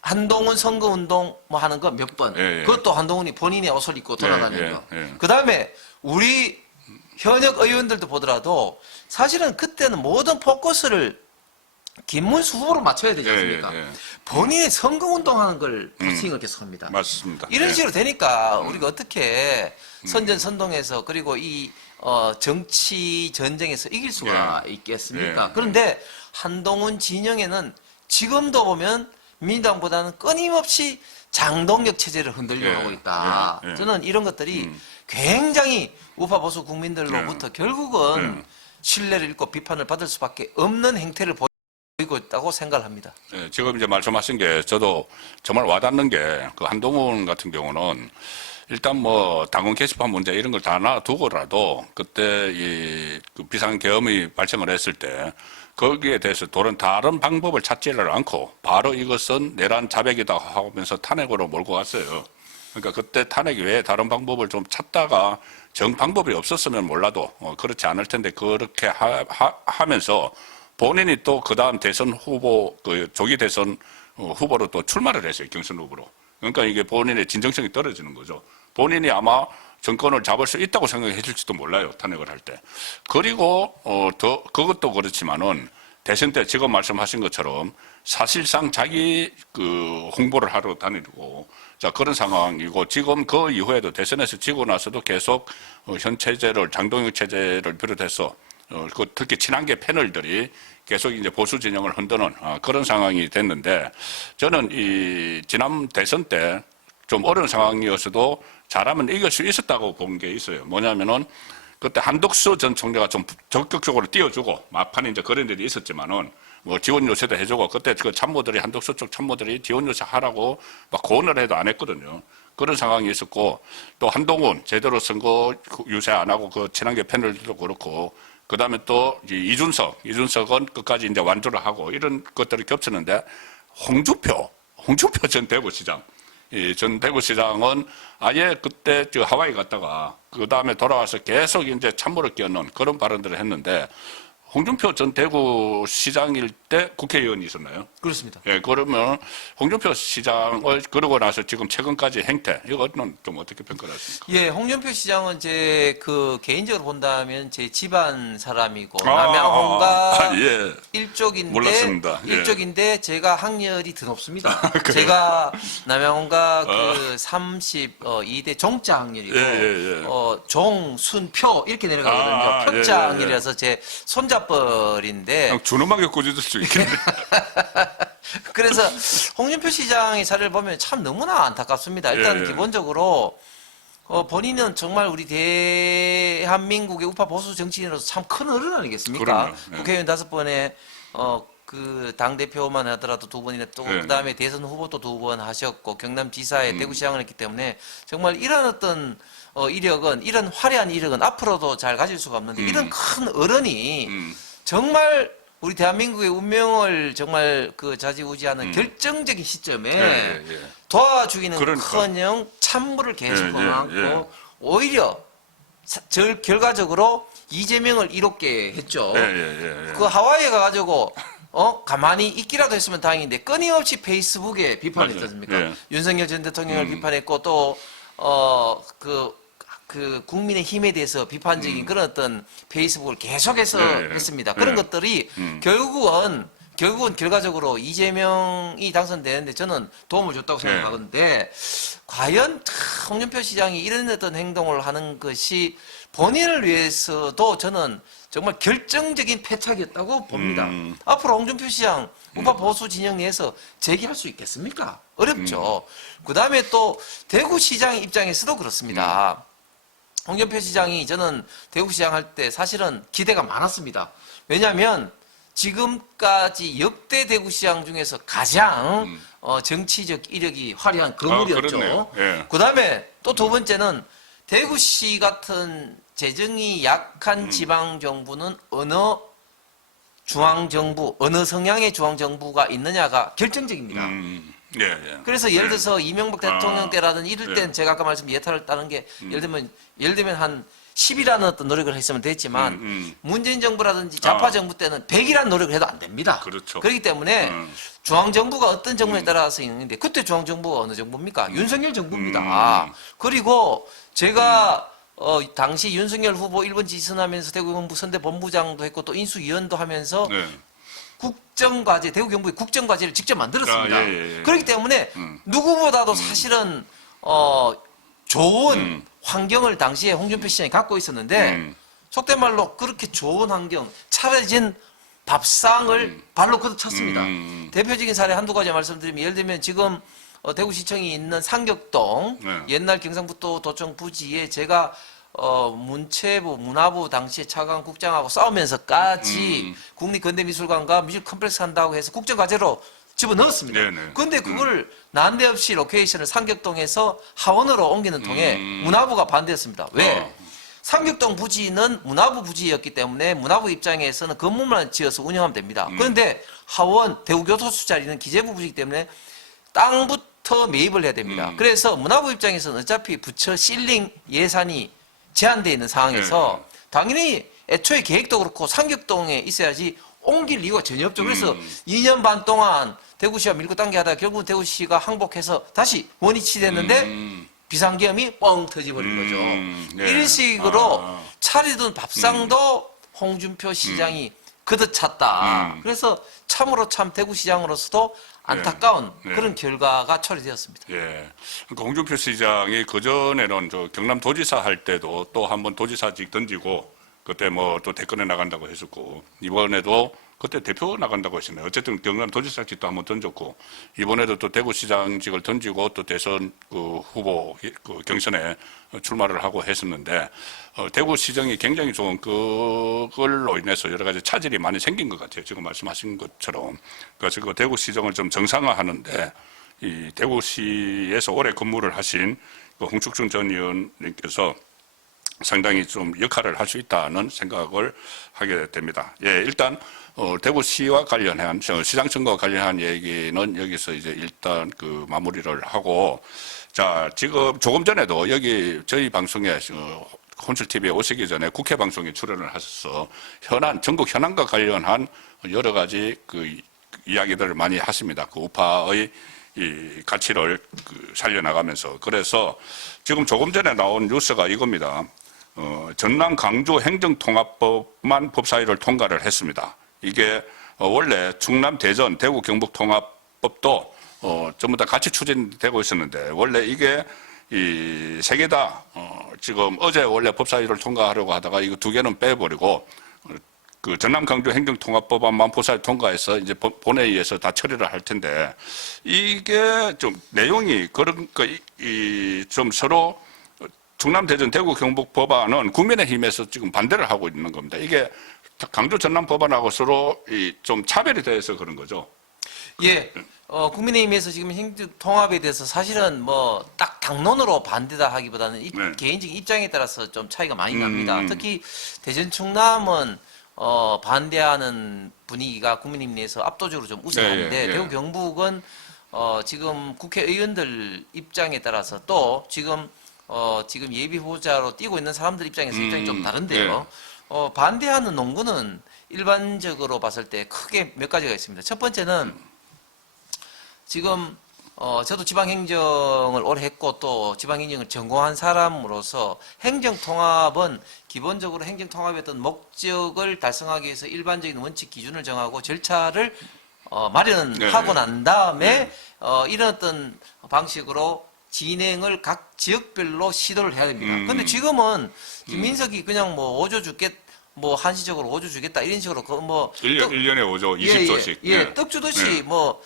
한동훈 선거운동 뭐 하는 거 몇 번. 예, 예. 그것도 한동훈이 본인의 옷을 입고 돌아다니는 예, 거. 예, 예. 그 다음에 우리 현역 의원들도 보더라도 사실은 그때는 모든 포커스를 김문수 후보로 맞춰야 되지 않습니까? 예, 예, 예. 본인의 선거운동하는 걸 포스팅을 계속합니다. 맞습니다. 이런 예. 식으로 되니까 우리가 어떻게 선전선동해서 그리고 이 정치 전쟁에서 이길 수가 있겠습니까? 예. 그런데 한동훈 진영에는 지금도 보면 민주당보다는 끊임없이 장동혁 체제를 흔들려고 예. 하고 있다. 예. 예. 저는 이런 것들이 굉장히 우파 보수 국민들로부터 결국은 신뢰를 잃고 비판을 받을 수밖에 없는 행태를 보이고 있다고 생각을 합니다. 예, 지금 이제 말씀하신 게 저도 정말 와닿는 게 그 한동훈 같은 경우는 일단 뭐 당원 게시판 문제 이런 걸 다 놔두고라도 그때 그 비상계엄이 발생을 했을 때 거기에 대해서 다른 방법을 찾지를 않고 바로 이것은 내란 자백이다 하면서 탄핵으로 몰고 갔어요. 그러니까 그때 탄핵 외에 다른 방법을 좀 찾다가 정 방법이 없었으면 몰라도 그렇지 않을 텐데 그렇게 하면서 본인이 또 그다음 대선 후보 그 조기 대선 후보로 또 출마를 했어요. 경선 후보로. 그러니까 이게 본인의 진정성이 떨어지는 거죠. 본인이 아마 정권을 잡을 수 있다고 생각했을지도 몰라요. 탄핵을 할 때. 그리고 그것도 그렇지만은 대선 때 지금 말씀하신 것처럼 사실상 자기 그 홍보를 하러 다니고 자 그런 상황이고 지금 그 이후에도 대선에서 지고 나서도 계속 현 체제를 장동혁 체제를 비롯해서 특히 친한계 패널들이 계속 이제 보수 진영을 흔드는 그런 상황이 됐는데 저는 이 지난 대선 때 좀 어려운 상황이었어도 잘하면 이길 수 있었다고 본 게 있어요. 뭐냐면은 그때 한덕수 전 총리가 좀 적극적으로 띄워주고 막판에 이제 그런 일이 있었지만은 뭐 지원 요새도 해주고 그때 그 참모들이 한덕수 쪽 참모들이 지원 요새 하라고 막 고언을 해도 안 했거든요. 그런 상황이 있었고 또 한동훈 제대로 선거 유세 안 하고 그 친한계 패널들도 그렇고 그 다음에 또 이준석은 끝까지 이제 완주를 하고 이런 것들이 겹쳤는데 홍주표 전 대구시장. 이 전 대구시장은 아예 그때 저 하와이 갔다가 그 다음에 돌아와서 계속 이제 참모를 끼얹는 그런 발언들을 했는데 홍준표 전 대구시장일 때 국회의원이 있었나요? 그렇습니다. 예, 그러면 홍준표 시장을 그러고 나서 지금 최근까지 행태 이거는 좀 어떻게 평가하십니까? 예, 홍준표 시장은 제 그 개인적으로 본다면 제 집안 사람이고 남양홍과 예. 몰랐습니다. 예. 일족인데 제가 학렬이 더 높습니다. 제가 남양홍과 그 32대 종자 학렬이고 예. 종순표 이렇게 내려가거든요. 표자 예. 학렬이라서 제 손잡벌인데 그냥 준엄하게 꽂아줄 수 있겠네. 그래서 홍준표 시장의 사례를 보면 참 너무나 안타깝습니다. 일단 예. 기본적으로 본인은 정말 우리 대한민국의 우파 보수 정치인으로서 참 큰 어른 아니겠습니까? 그럼요. 예. 국회의원 5번에 그 당대표만 하더라도 2번이나 또 예. 그다음에 대선 후보도 2번 하셨고 경남지사에 대구시장을 했기 때문에 정말 이런 어떤 이력은 이런 화려한 이력은 앞으로도 잘 가질 수가 없는데 이런 큰 어른이 정말 우리 대한민국의 운명을 정말 그 좌지우지하는 결정적인 시점에 예. 도와주기는 그러니까. 커녕 찬물을 계속 예. 범하고 오히려 결과적으로 이재명을 이롭게 했죠. 예. 그 하와이에 가가지고 가만히 있기라도 했으면 다행인데 끊임없이 페이스북에 비판했지 맞아요. 않습니까? 예. 윤석열 전 대통령을 비판했고 또 그 국민의 힘에 대해서 비판적인 그런 어떤 페이스북을 계속해서 예. 했습니다. 그런 것들이 결국은 결과적으로 이재명이 당선되는데 저는 도움을 줬다고 생각하는데 과연 홍준표 시장이 이런 어떤 행동을 하는 것이 본인을 위해서도 저는 정말 결정적인 패착이었다고 봅니다. 앞으로 홍준표 시장 우파 보수 진영 내에서 재기할 수 있겠습니까? 어렵죠. 그다음에 또 대구시장 입장에서도 그렇습니다. 홍준표 시장이 저는 대구시장 할 때 사실은 기대가 많았습니다. 왜냐하면 지금까지 역대 대구시장 중에서 가장 정치적 이력이 화려한 거물이었죠. 그렇네요. 예. 그다음에 또 두 번째는 대구시 같은 재정이 약한 지방 정부는 어느 중앙정부, 어느 성향의 중앙정부가 있느냐가 결정적입니다. 예, 예. 그래서 예를 들어서 이명박 대통령 때라든 이럴 예. 때는 제가 아까 말씀 예타를 따는 게 예를 들면 한 10이라는 어떤 노력을 했으면 됐지만 문재인 정부라든지 좌파 정부 때는 100이라는 노력을 해도 안 됩니다. 그렇죠. 그렇기 때문에 중앙정부가 어떤 정부에 따라서 있는데 그때 중앙정부가 어느 정부입니까? 윤석열 정부입니다. 그리고 제가 당시 윤석열 후보 1번 지선하면서 대구경북 선대본부장도 했고 또 인수위원도 하면서 네. 국정과제, 대구경북의 국정과제를 직접 만들었습니다. 아, 예, 예. 그렇기 때문에 누구보다도 사실은 좋은 환경을 당시에 홍준표 시장이 갖고 있었는데 속된 말로 그렇게 좋은 환경, 차려진 밥상을 발로 걷어찼습니다. 대표적인 사례 한두 가지 말씀드리면 예를 들면 지금 대구시청이 있는 상격동 네. 옛날 경상북도 도청 부지에 제가 문체부, 문화부 당시에 차관 국장하고 싸우면서까지 국립근대미술관과 뮤직 컴플렉스 한다고 해서 국정과제로 집어넣었습니다. 네네. 그런데 그걸 난데없이 로케이션을 상격동에서 하원으로 옮기는 통에 문화부가 반대했습니다. 왜? 상격동 부지는 문화부 부지였기 때문에 문화부 입장에서는 건물만 지어서 운영하면 됩니다. 그런데 하원, 대구교토수 자리는 기재부 부지이기 때문에 땅부터 매입을 해야 됩니다. 그래서 문화부 입장에서는 어차피 부처 실링 예산이 제한되어 있는 상황에서 당연히 애초에 계획도 그렇고 상격동에 있어야지 옮길 이유가 전혀 없죠. 그래서 2년 반 동안 대구시가 밀고 당겨하다가 결국은 대구시가 항복해서 다시 원위치 됐는데 비상계엄이 뻥 터져버린 거죠. 네. 이런 식으로 차리던 밥상도 홍준표 시장이 걷어찼다. 그래서 참으로 참 대구시장으로서도 안타까운 네. 그런 결과가 처리되었습니다. 예. 그러니까 홍준표 시장이 그전에는 저 경남도지사 할 때도 또 한 번 도지사직 던지고 그때 뭐 또 대권에 나간다고 했었고 이번에도 그때 대표 나간다고 했었네요. 어쨌든 경남도지사직도 한 번 던졌고 이번에도 또 대구시장직을 던지고 또 대선 그 후보 그 경선에 출마를 하고 했었는데 대구시정이 굉장히 좋은 그걸로 인해서 여러 가지 차질이 많이 생긴 것 같아요. 지금 말씀하신 것처럼. 그래서 그 대구시정을 좀 정상화하는데 이 대구시에서 오래 근무를 하신 그 홍축준 전 의원님께서 상당히 좀 역할을 할 수 있다는 생각을 하게 됩니다. 예, 일단 대구시와 관련한 시장 선거와 관련한 얘기는 여기서 이제 일단 그 마무리를 하고 자 지금 조금 전에도 여기 저희 방송에 콘술 TV에 오시기 전에 국회 방송에 출연을 하셔서 전국 현안과 관련한 여러 가지 그 이야기들을 많이 하십니다. 그 우파의 이 가치를 살려나가면서 그래서 지금 조금 전에 나온 뉴스가 이겁니다. 전남 강주 행정통합법만 법사위를 통과를 했습니다. 이게 원래 충남 대전 대구 경북 통합법도 전부 다 같이 추진되고 있었는데 원래 이게 이 세 개 다 지금 어제 원래 법사위를 통과하려고 하다가 이거 두 개는 빼버리고 그 전남 강주 행정통합법안만 법사위 통과해서 이제 본회의에서 다 처리를 할 텐데 이게 좀 내용이 그런 좀 서로 충남 대전 대구 경북 법안은 국민의힘에서 지금 반대를 하고 있는 겁니다. 이게 강주 전남 법안하고 서로 좀 차별이 돼서 그런 거죠. 예, 국민의힘에서 지금 행정통합에 대해서 사실은 뭐 딱 당론으로 반대다 하기보다는 네. 개인적인 입장에 따라서 좀 차이가 많이 납니다. 특히 대전 충남은 반대하는 분위기가 국민의힘 내에서 압도적으로 좀 우세한데 네, 예, 예. 대구 경북은 지금 국회의원들 입장에 따라서 또 지금 예비 후보자로 뛰고 있는 사람들 입장에서 입장이 좀 다른데요. 반대하는 논구는 일반적으로 봤을 때 크게 몇 가지가 있습니다. 첫 번째는 지금 저도 지방행정을 오래 했고 또 지방행정을 전공한 사람으로서 행정통합은 기본적으로 행정통합의 어떤 목적을 달성하기 위해서 일반적인 원칙 기준을 정하고 절차를 마련하고 난 다음에 이런 어떤 방식으로 진행을 각 지역별로 시도를 해야 됩니다. 그런데 지금은 김민석이 그냥 뭐 5조 줄게 뭐 한시적으로 5조 주겠다 이런 식으로 그뭐 1년에 5조, 20조씩. 떡 주듯이 뭐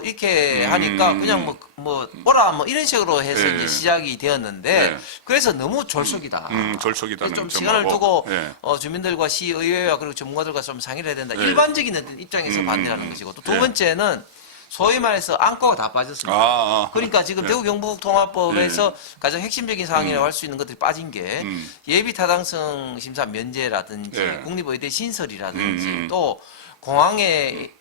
이렇게 음. 하니까 그냥 뭐 오라 뭐 이런 식으로 해서 예. 이제 시작이 되었는데 예. 그래서 너무 졸속이다. 졸속이다는 좀 점하고. 시간을 두고 예. 주민들과 시의회와 그리고 전문가들과 좀 상의를 해야 된다. 예. 일반적인 입장에서 반대하는 것이고 또 두 예. 번째는 소위 말해서 안과가 다 빠졌습니다. 그러니까 지금 예. 대구 경북통합법에서 가장 핵심적인 사항이라고 할 수 있는 것들이 빠진 게 예비 타당성 심사 면제라든지 예. 국립의대 신설이라든지 음. 또 공항의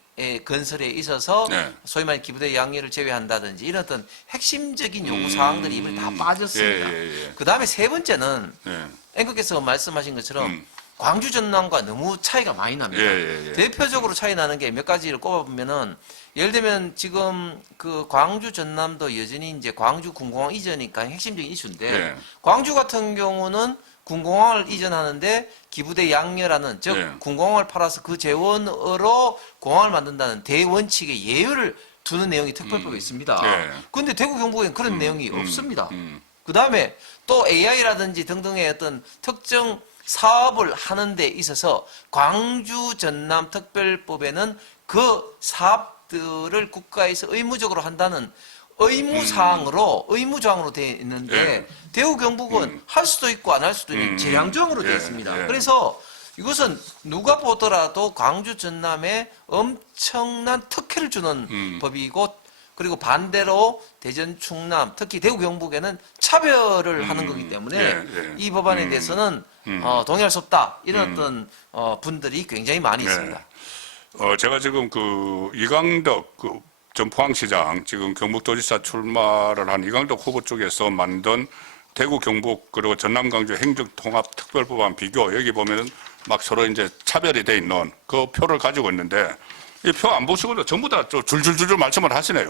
건설에 있어서 네. 소위 말해 기부대 양료를 제외한다든지 이런 어떤 핵심적인 요구 사항들이 이번에 다 빠졌습니다. 예. 그 다음에 세 번째는 예. 앵커께서 말씀하신 것처럼 광주 전남과 너무 차이가 많이 납니다. 예. 대표적으로 차이 나는 게 몇 가지를 꼽아보면은 예를 들면 지금 그 광주 전남도 여전히 이제 광주 군공항 이전이니까 핵심적인 이슈인데 예. 광주 같은 경우는 군공항을 이전하는데 기부대 양료라는 즉 예. 군공항을 팔아서 그 재원으로 공항을 만든다는 대원칙의 예외를 두는 내용이 특별법에 있습니다. 예. 그런데 대구 경북에는 그런 내용이 없습니다. 그 다음에 또 AI라든지 등등의 어떤 특정 사업을 하는 데 있어서 광주 전남 특별법에는 그 사업들을 국가에서 의무적으로 한다는 의무조항으로 되어 있는데 예. 대구 경북은 할 수도 있고 안 할 수도 있는 재량조항으로 되어 예. 있습니다. 예. 그래서 이것은 누가 보더라도 광주 전남에 엄청난 특혜를 주는 법이고 그리고 반대로 대전 충남 특히 대구 경북에는 차별을 하는 거기 때문에 예. 이 법안에 대해서는 동의할 수 없다 이런 어떤 분들이 굉장히 많이 있습니다. 제가 지금 그 이강덕 전 포항시장 지금 경북도지사 출마를 한 이강덕 후보 쪽에서 만든 대구 경북 그리고 전남 광주 행정통합특별법안 비교 여기 보면은 막 서로 이제 차별이 돼 있는 그 표를 가지고 있는데 이 표 안 보시고도 전부 다 줄줄줄 말씀을 하시네요.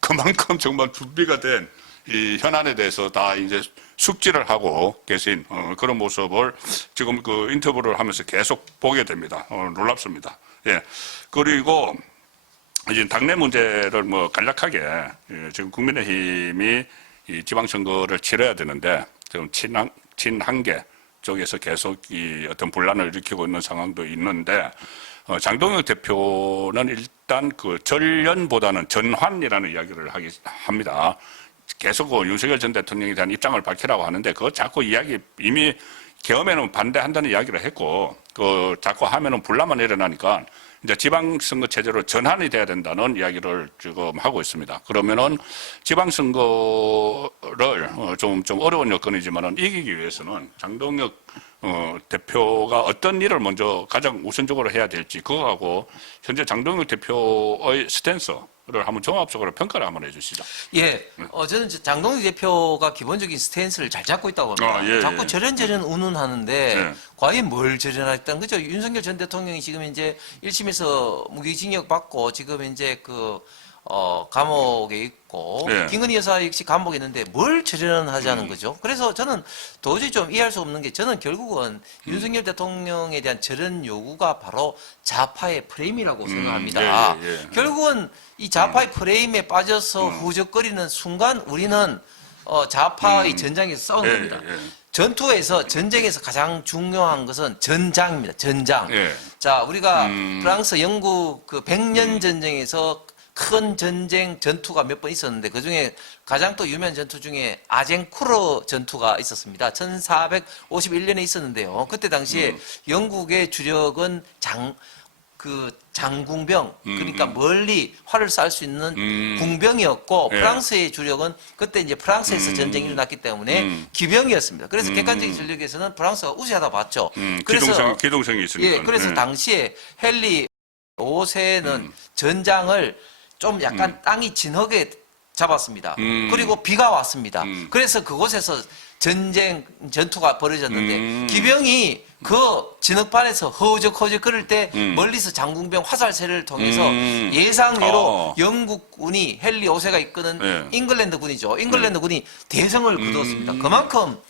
그만큼 정말 준비가 된 이 현안에 대해서 다 이제 숙지를 하고 계신 그런 모습을 지금 그 인터뷰를 하면서 계속 보게 됩니다. 놀랍습니다. 예. 그리고 이제 당내 문제를 뭐 간략하게 지금 국민의힘이 이 지방선거를 치러야 되는데 지금 친한계 쪽에서 계속 이 어떤 분란을 일으키고 있는 상황도 있는데 장동혁 대표는 일단 그 전련보다는 전환이라는 이야기를 합니다. 계속 그 윤석열 전 대통령에 대한 입장을 밝히라고 하는데 그거 자꾸 이야기 이미 계엄에는 반대한다는 이야기를 했고 그 자꾸 하면은 분란만 일어나니까 이제 지방선거 체제로 전환이 돼야 된다는 이야기를 지금 하고 있습니다. 그러면은 지방선거를 좀 어려운 여건이지만은 이기기 위해서는 장동혁 대표가 어떤 일을 먼저 가장 우선적으로 해야 될지 그거하고 현재 장동혁 대표의 스탠스를 한번 종합적으로 평가를 한번 해주시죠. 예, 저는 장동혁 대표가 기본적인 스탠스를 잘 잡고 있다고 봅니다. 자꾸 저런저런 운운하는데 과연 뭘 저런했다는 거죠? 윤석열 전 대통령이 지금 이제 1심에서 무기징역 받고 지금 이제 감옥에 있고 김건희 여사 역시 감옥에 있는데 뭘 저런하자는 거죠? 그래서 저는 도저히 좀 이해할 수 없는 게 저는 결국은 윤석열 대통령에 대한 저런 요구가 바로 좌파의 프레임이라고 생각합니다. 결국은 이 좌파의 프레임에 빠져서 후적거리는 순간 우리는 좌파의 전장에서 싸우는 겁니다. 전투에서 전쟁에서 가장 중요한 것은 전장입니다. 전장. 자, 우리가 프랑스, 영국 그 100년 전쟁에서 큰 전투가 몇 번 있었는데 그중에 가장 또 유명한 전투 중에 아젠쿠르 전투가 있었습니다. 1451년에 있었는데요. 그때 당시에 영국의 주력은 장궁병 그러니까 멀리 활을 쏴을 수 있는 궁병이었고 프랑스의 주력은 그때 이제 프랑스에서 전쟁이 일어났기 때문에 기병이었습니다. 그래서 객관적인 전력에서는 프랑스가 우세하다 봤죠. 그래서 기동성이 있으니까. 그래서 당시에 헨리 5세는 전장을 좀 약간 땅이 진흙에 잡았습니다. 그리고 비가 왔습니다. 그래서 그곳에서 전투가 벌어졌는데 기병이 그 진흙판에서 허우적허우적 그럴 때 멀리서 장궁병 화살세를 통해서 예상외로 영국군이 헨리 5세가 이끄는 잉글랜드 군이죠. 잉글랜드 군이 대성을 거두었습니다. 그만큼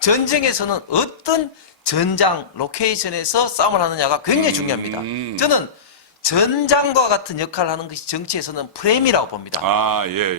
전쟁에서는 어떤 전장 로케이션에서 싸움을 하느냐가 굉장히 중요합니다. 저는 전장과 같은 역할을 하는 것이 정치에서는 프레임이라고 봅니다.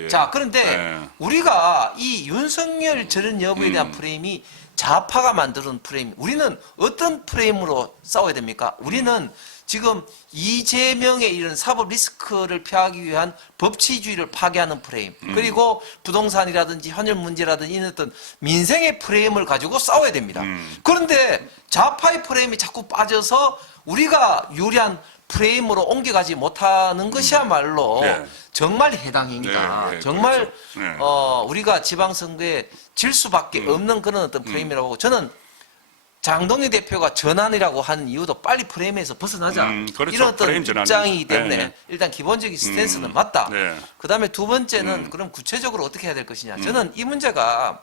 자, 그런데 우리가 이 윤석열 저런 여부에 대한 프레임이 좌파가 만드는 프레임. 우리는 어떤 프레임으로 싸워야 됩니까? 우리는 지금 이재명의 이런 사법 리스크를 피하기 위한 법치주의를 파괴하는 프레임, 그리고 부동산이라든지 환율 문제라든지 이런 어떤 민생의 프레임을 가지고 싸워야 됩니다. 그런데 좌파의 프레임이 자꾸 빠져서 우리가 유리한 프레임으로 옮겨가지 못하는 것이야말로 네. 정말 해당입니다. 네, 정말 그렇죠. 네. 우리가 지방선거에 질 수밖에 없는 그런 어떤 프레임이라고 보고, 저는 장동희 대표가 전환이라고 하는 이유도 빨리 프레임에서 벗어나자, 그렇죠. 이런 어떤 프레임 전환이죠. 입장이기 때문에 네. 일단 기본적인 스탠스는 맞다. 네. 그다음에 두 번째는 그럼 구체적으로 어떻게 해야 될 것이냐. 저는 이 문제가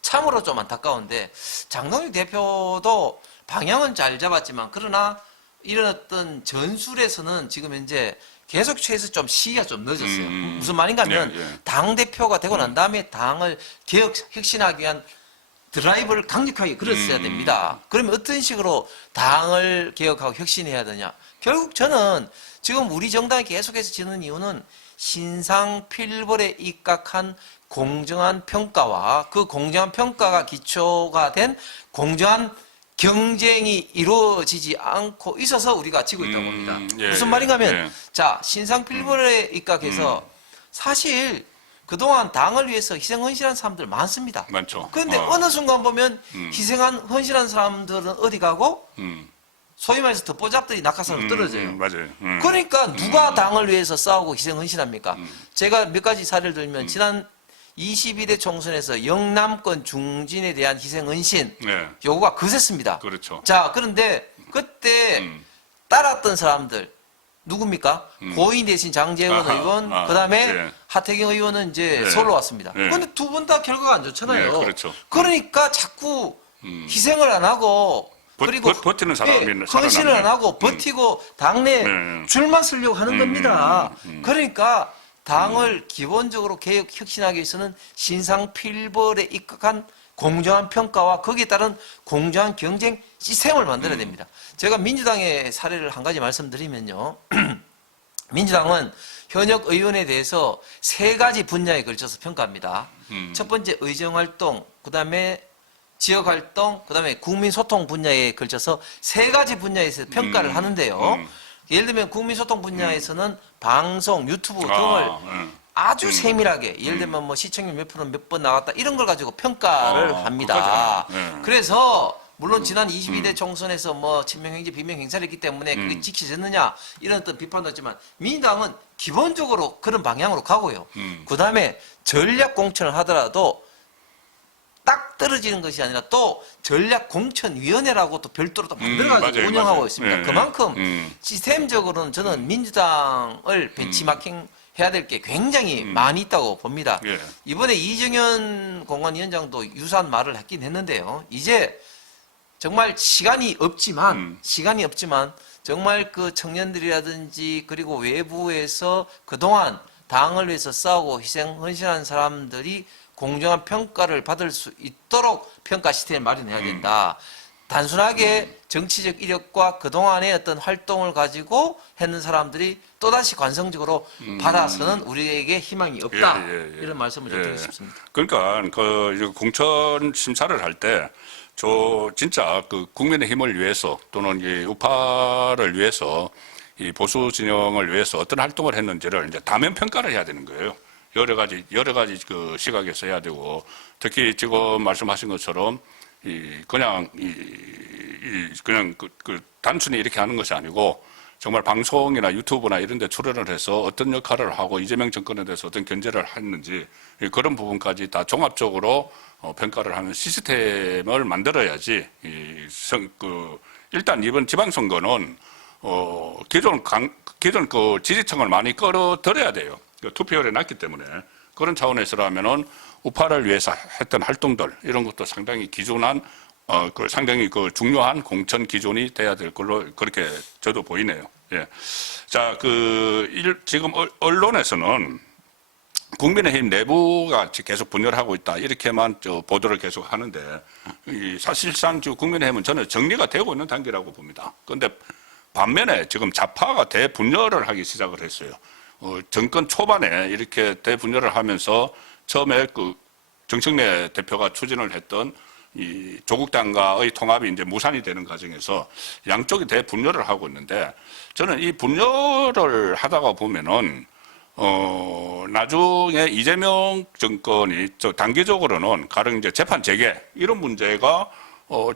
참으로 좀 안타까운데, 장동희 대표도 방향은 잘 잡았지만 그러나 이런 어떤 전술에서는 지금 현재 계속 취해서 좀 시기가 좀 늦었어요. 무슨 말인가 하면 예, 예. 당 대표가 되고 난 다음에 당을 개혁 혁신하기 위한 드라이브를 강력하게 걸었어야 됩니다. 그러면 어떤 식으로 당을 개혁하고 혁신해야 되냐? 결국 저는 지금 우리 정당이 계속해서 지는 이유는 신상 필벌에 입각한 공정한 평가와 그 공정한 평가가 기초가 된 공정한 경쟁이 이루어지지 않고 있어서 우리가 지고 있다고 봅니다. 예, 무슨 말인가 하면, 예. 자, 신상 필벌에 입각해서 사실 그동안 당을 위해서 희생헌신한 사람들 많습니다. 많죠. 그런데 어느 순간 보면 희생한 헌신한 사람들은 어디 가고 소위 말해서 덮보잡들이 낙하산으로 떨어져요. 맞아요. 그러니까 누가 당을 위해서 싸우고 희생 헌신합니까? 제가 몇 가지 사례를 들면 지난 22대 총선에서 영남권 중진에 대한 희생 헌신 네. 요구가 거셌습니다. 그렇죠. 자, 그런데 그때 따랐던 사람들 누굽니까? 고인 대신 장재원 아하, 의원, 그다음에 예. 하태경 의원은 이제 네. 서울로 왔습니다. 네. 그런데 두 분 다 결과가 안 좋잖아요. 네, 그렇죠. 그러니까 자꾸 희생을 안 하고 그리고 버티는 사람이 헌신을 살아남네. 안 하고 버티고 당내 네. 줄만 쓰려고 하는 겁니다. 그러니까 당을 기본적으로 개혁 혁신하기 위해서는 신상 필벌에 입각한 공정한 평가와 거기에 따른 공정한 경쟁 시스템을 만들어야 됩니다. 제가 민주당의 사례를 한 가지 말씀드리면요. 민주당은 현역 의원에 대해서 세 가지 분야에 걸쳐서 평가합니다. 첫 번째 의정활동, 그다음에 지역활동, 그다음에 국민소통 분야에 걸쳐서 세 가지 분야에서 평가를 하는데요. 예를 들면 국민소통 분야에서는 방송, 유튜브 등을 아주 세밀하게, 예를 들면 뭐 시청률 몇 프로 몇 번 나왔다 이런 걸 가지고 평가를 합니다. 그거죠. 네. 그래서 물론 지난 22대 총선에서 뭐 친명행제 비명 행사를 했기 때문에 그게 지켜졌느냐 이런 어떤 비판도 있지만 민주당은 기본적으로 그런 방향으로 가고요. 그다음에 전략 공천을 하더라도 딱 떨어지는 것이 아니라 또 전략공천위원회라고 또 별도로 또 만들어가지고 맞아요, 운영하고 맞아요. 있습니다. 예, 그만큼 시스템적으로는 저는 민주당을 벤치마킹 해야 될 게 굉장히 많이 있다고 봅니다. 예. 이번에 이정현 공관위원장도 유사한 말을 했긴 했는데요. 이제 정말 시간이 없지만 정말 그 청년들이라든지 그리고 외부에서 그동안 당을 위해서 싸우고 희생 헌신한 사람들이 공정한 평가를 받을 수 있도록 평가 시스템을 마련해야 된다. 단순하게 정치적 이력과 그동안의 어떤 활동을 가지고 했는 사람들이 또다시 관성적으로 받아서는 우리에게 희망이 없다. 이런 말씀을 좀 드리고 싶습니다. 그러니까 그 이제 공천 심사를 할 때 저 진짜 그 국민의 힘을 위해서 또는 이 우파를 위해서 이 보수 진영을 위해서 어떤 활동을 했는지를 이제 다면 평가를 해야 되는 거예요. 여러 가지 그 시각에서 해야 되고, 특히 지금 말씀하신 것처럼 그냥 단순히 이렇게 하는 것이 아니고 정말 방송이나 유튜브나 이런 데 출연을 해서 어떤 역할을 하고 이재명 정권에 대해서 어떤 견제를 했는지 그런 부분까지 다 종합적으로 평가를 하는 시스템을 만들어야지 일단 이번 지방선거는 기존 그 지지층을 많이 끌어들여야 돼요. 투표율이 낮기 때문에. 그런 차원에서라면은 우파를 위해서 했던 활동들 이런 것도 상당히 기존한 상당히 그 중요한 공천 기존이 돼야 될 걸로 그렇게 저도 보이네요. 예. 자, 지금 언론에서는 국민의힘 내부가 계속 분열하고 있다 이렇게만 보도를 계속 하는데 사실상 지금 국민의힘은 저는 정리가 되고 있는 단계라고 봅니다. 그런데 반면에 지금 좌파가 대분열을 하기 시작을 했어요. 정권 초반에 이렇게 대분열을 하면서 처음에 그 정청래 대표가 추진을 했던 이 조국 당과의 통합이 이제 무산이 되는 과정에서 양쪽이 대분열을 하고 있는데 저는 이 분열을 하다가 보면은 나중에 이재명 정권이 단계적으로는 가령 이제 재판 재개 이런 문제가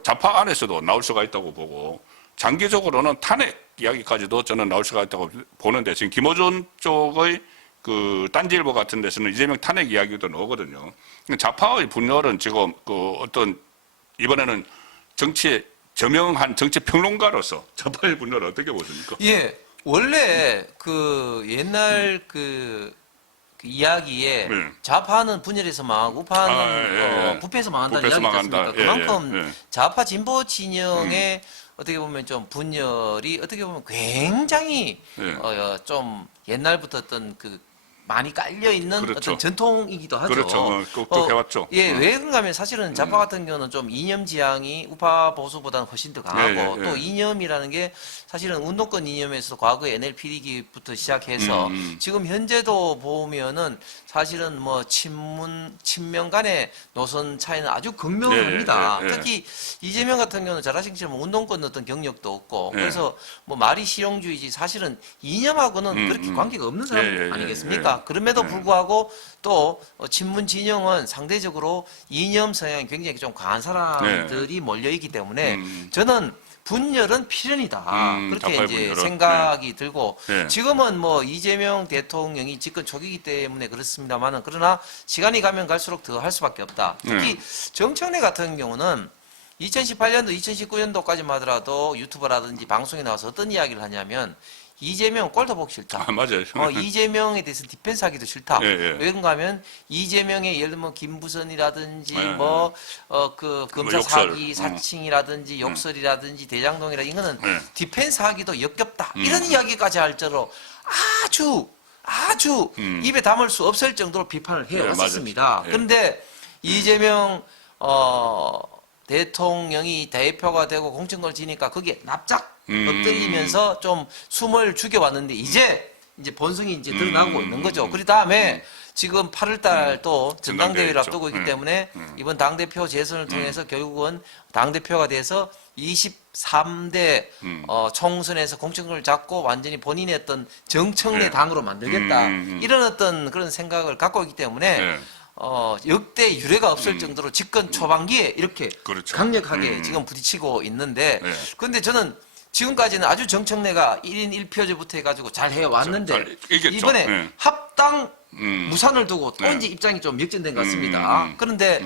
좌파 안에서도 나올 수가 있다고 보고 장기적으로는 탄핵 이야기까지도 저는 나올 수가 있다고 보는데 지금 김어준 쪽의 그 딴지일보 같은 데서는 이재명 탄핵 이야기도 나오거든요. 좌파의 분열은 지금 그 어떤 이번에는 정치에 저명한 정치 평론가로서 좌파의 분열을 어떻게 보십니까? 예, 원래 그 옛날 그 이야기에 네. 좌파는 분열해서 망하고 우파는 부패해서 망한다는 부패해서 이야기지 않습니까? 망한다. 그만큼 좌파 진보 진영의 어떻게 보면 좀 분열이 어떻게 보면 굉장히 좀 옛날부터 어떤 그 많이 깔려 있는 그렇죠. 어떤 전통이기도 하죠. 그렇죠. 꼭 해왔죠. 예, 왜 그런가 하면 사실은 좌파 같은 경우는 좀 이념 지향이 우파 보수보다는 훨씬 더 강하고 또 이념이라는 게 사실은 운동권 이념에서도 과거에 NLPD기부터 시작해서 지금 현재도 보면은 사실은 뭐 친명 간의 노선 차이는 아주 극명합니다. 특히 이재명 같은 경우는 잘 아시겠지만 운동권 어떤 경력도 없고 그래서 뭐 말이 실용주의지 사실은 이념하고는 그렇게 관계가 없는 사람 아니겠습니까? 그럼에도 불구하고 또 친문 진영은 상대적으로 이념 성향이 굉장히 좀 강한 사람들이 몰려 있기 때문에 저는 분열은 필연이다. 그렇게 이제 분열은. 생각이 들고 지금은 뭐 이재명 대통령이 집권 초기이기 때문에 그렇습니다만은 그러나 시간이 가면 갈수록 더 할 수밖에 없다. 특히 정청래 같은 경우는 2018년도, 2019년도까지만 하더라도 유튜버라든지 방송에 나와서 어떤 이야기를 하냐면 이재명 꼴도 보기 싫다. 맞아요. 이재명에 대해서 디펜스하기도 싫다. 예. 왜 그런가 하면 이재명의 예를 들면 김부선이라든지 그 검사 욕설. 사기 사칭이라든지 욕설이라든지 대장동이라든지 이거는 디펜스하기도 역겹다. 이런 이야기까지 할 정도로 아주 입에 담을 수 없을 정도로 비판을 해왔었습니다. 그런데 이재명 대통령이 대표가 되고 공천권을 지니까 거기에 납작 엎드리면서 좀 숨을 죽여왔는데 이제 본성이 이제 드러나고 있는 거죠. 그 다음에 지금 8월달 또 전당대회를 앞두고 있기 때문에 이번 당대표 재선을 통해서 결국은 당대표가 돼서 23대 총선에서 공천권을 잡고 완전히 본인의 어떤 정청래 당으로 만들겠다. 이런 어떤 그런 생각을 갖고 있기 때문에 역대 유례가 없을 정도로 집권 초반기에 이렇게 그렇죠. 강력하게 지금 부딪히고 있는데 그런데 저는 지금까지는 아주 정청래가 1인 1표제부터 해가지고 잘 해왔는데 잘 이겼죠. 이번에 합당 무산을 두고 또 이제 입장이 좀 역전된 것 같습니다. 그런데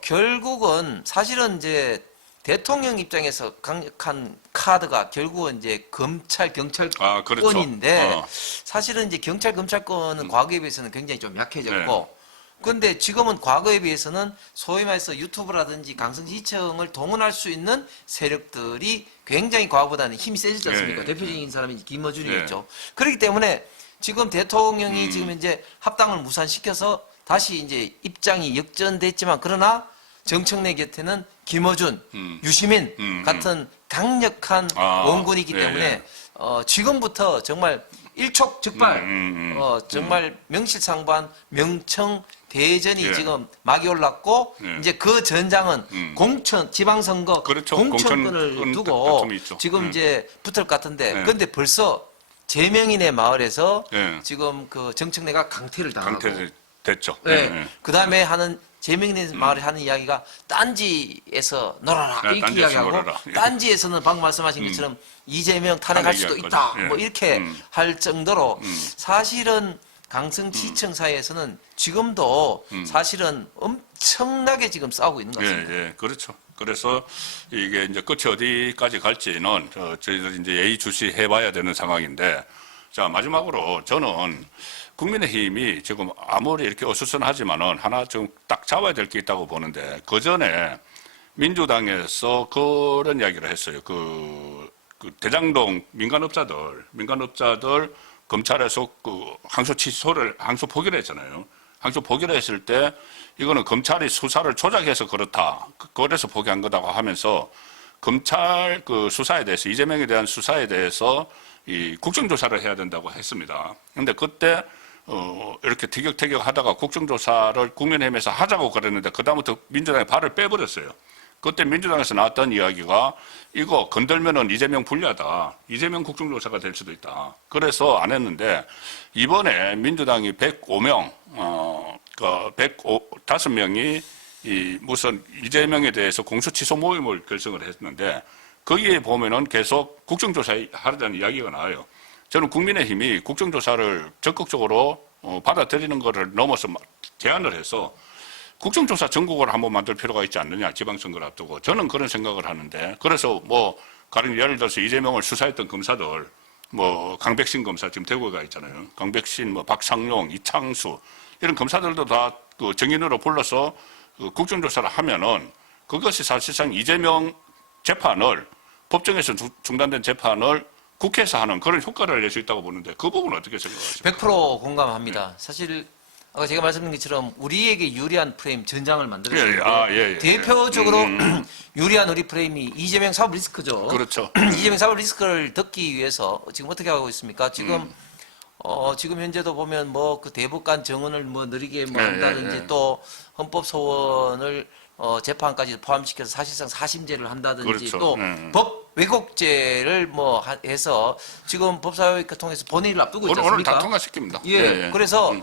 결국은 사실은 이제 대통령 입장에서 강력한 카드가 결국은 이제 검찰 경찰권인데 그렇죠. 사실은 이제 경찰 검찰권은 과거에 비해서는 굉장히 좀 약해졌고 근데 지금은 과거에 비해서는 소위 말해서 유튜브라든지 강성시청을 동원할 수 있는 세력들이 굉장히 과거보다는 힘이 세졌지 않습니까? 대표적인 사람이 김어준이었죠. 그렇기 때문에 지금 대통령이 지금 이제 합당을 무산시켜서 다시 이제 입장이 역전됐지만 그러나 정청래 곁에는 김어준, 유시민 같은 강력한 원군이기 때문에 지금부터 정말 일촉즉발 정말 명실상부한 명청 대전이 지금 막이 올랐고 이제 그 전장은 지방선거 그렇죠. 공천권을 두고 지금 이제 붙을 것 같은데 그런데 벌써 제명인의 마을에서 지금 그 정청래가 강퇴를 당하고 됐죠. 그 다음에 하는 제명인의 마을에 하는 이야기가 딴지에서 놀아라 이렇게 딴지에서 이야기하고 놀아라. 딴지에서는 방금 말씀하신 것처럼 이재명 탄핵할 수도 있다 뭐 이렇게 할 정도로 사실은 강성시청 사이에서는 지금도 사실은 엄청나게 지금 싸우고 있는 것 같습니다. 그렇죠. 그래서 이게 이제 끝이 어디까지 갈지는 저희들이 이제 예의주시해봐야 되는 상황인데, 자 마지막으로 저는 국민의힘이 지금 아무리 이렇게 어수선하지만은 하나 좀 딱 잡아야 될 게 있다고 보는데 그 전에 민주당에서 그런 이야기를 했어요. 그 대장동 민간업자들 검찰에서 그 항소 포기를 했잖아요. 항소 포기를 했을 때 이거는 검찰이 수사를 조작해서 그렇다. 그래서 포기한 거다고 하면서 검찰 그 수사에 대해서 이재명에 대한 수사에 대해서 이 국정조사를 해야 된다고 했습니다. 그런데 그때 이렇게 티격태격 하다가 국정조사를 국민의힘에서 하자고 그랬는데 그다음부터 민주당이 발을 빼버렸어요. 그때 민주당에서 나왔던 이야기가 이거 건들면은 이재명 불리하다. 이재명 국정조사가 될 수도 있다. 그래서 안 했는데 이번에 민주당이 105명, 105명이 이 무슨 이재명에 대해서 공수처 모임을 결성을 했는데 거기에 보면은 계속 국정조사 하자는 이야기가 나와요. 저는 국민의힘이 국정조사를 적극적으로 받아들이는 것을 넘어서 제안을 해서 국정조사 전국을 한번 만들 필요가 있지 않느냐, 지방선거를 앞두고. 저는 그런 생각을 하는데, 그래서 뭐, 가령 예를 들어서 이재명을 수사했던 검사들, 뭐, 강백신 검사 지금 대구에 가 있잖아요. 강백신, 뭐, 박상용, 이창수, 이런 검사들도 다 그 정인으로 불러서 그 국정조사를 하면은 그것이 사실상 이재명 재판을, 법정에서 중단된 재판을 국회에서 하는 그런 효과를 낼 수 있다고 보는데 그 부분은 어떻게 생각하십니까? 100% 공감합니다. 사실 아까 제가 말씀드린 것처럼 우리에게 유리한 프레임 전장을 만들었습니다. 예. 대표적으로 유리한 우리 프레임이 이재명 사법 리스크죠. 그렇죠. 이재명 사법 리스크를 듣기 위해서 지금 어떻게 하고 있습니까? 지금 지금 현재도 보면 뭐 그 대법관 정원을 뭐 느리게 뭐 한다든지 또 헌법 소원을 재판까지 포함시켜서 사실상 사심제를 한다든지 그렇죠. 또 법 왜곡죄를 뭐 해서 지금 법사위를 통해서 본회의를 앞두고 있지 오늘 않습니까? 다 통과시킵니다. 예. 그래서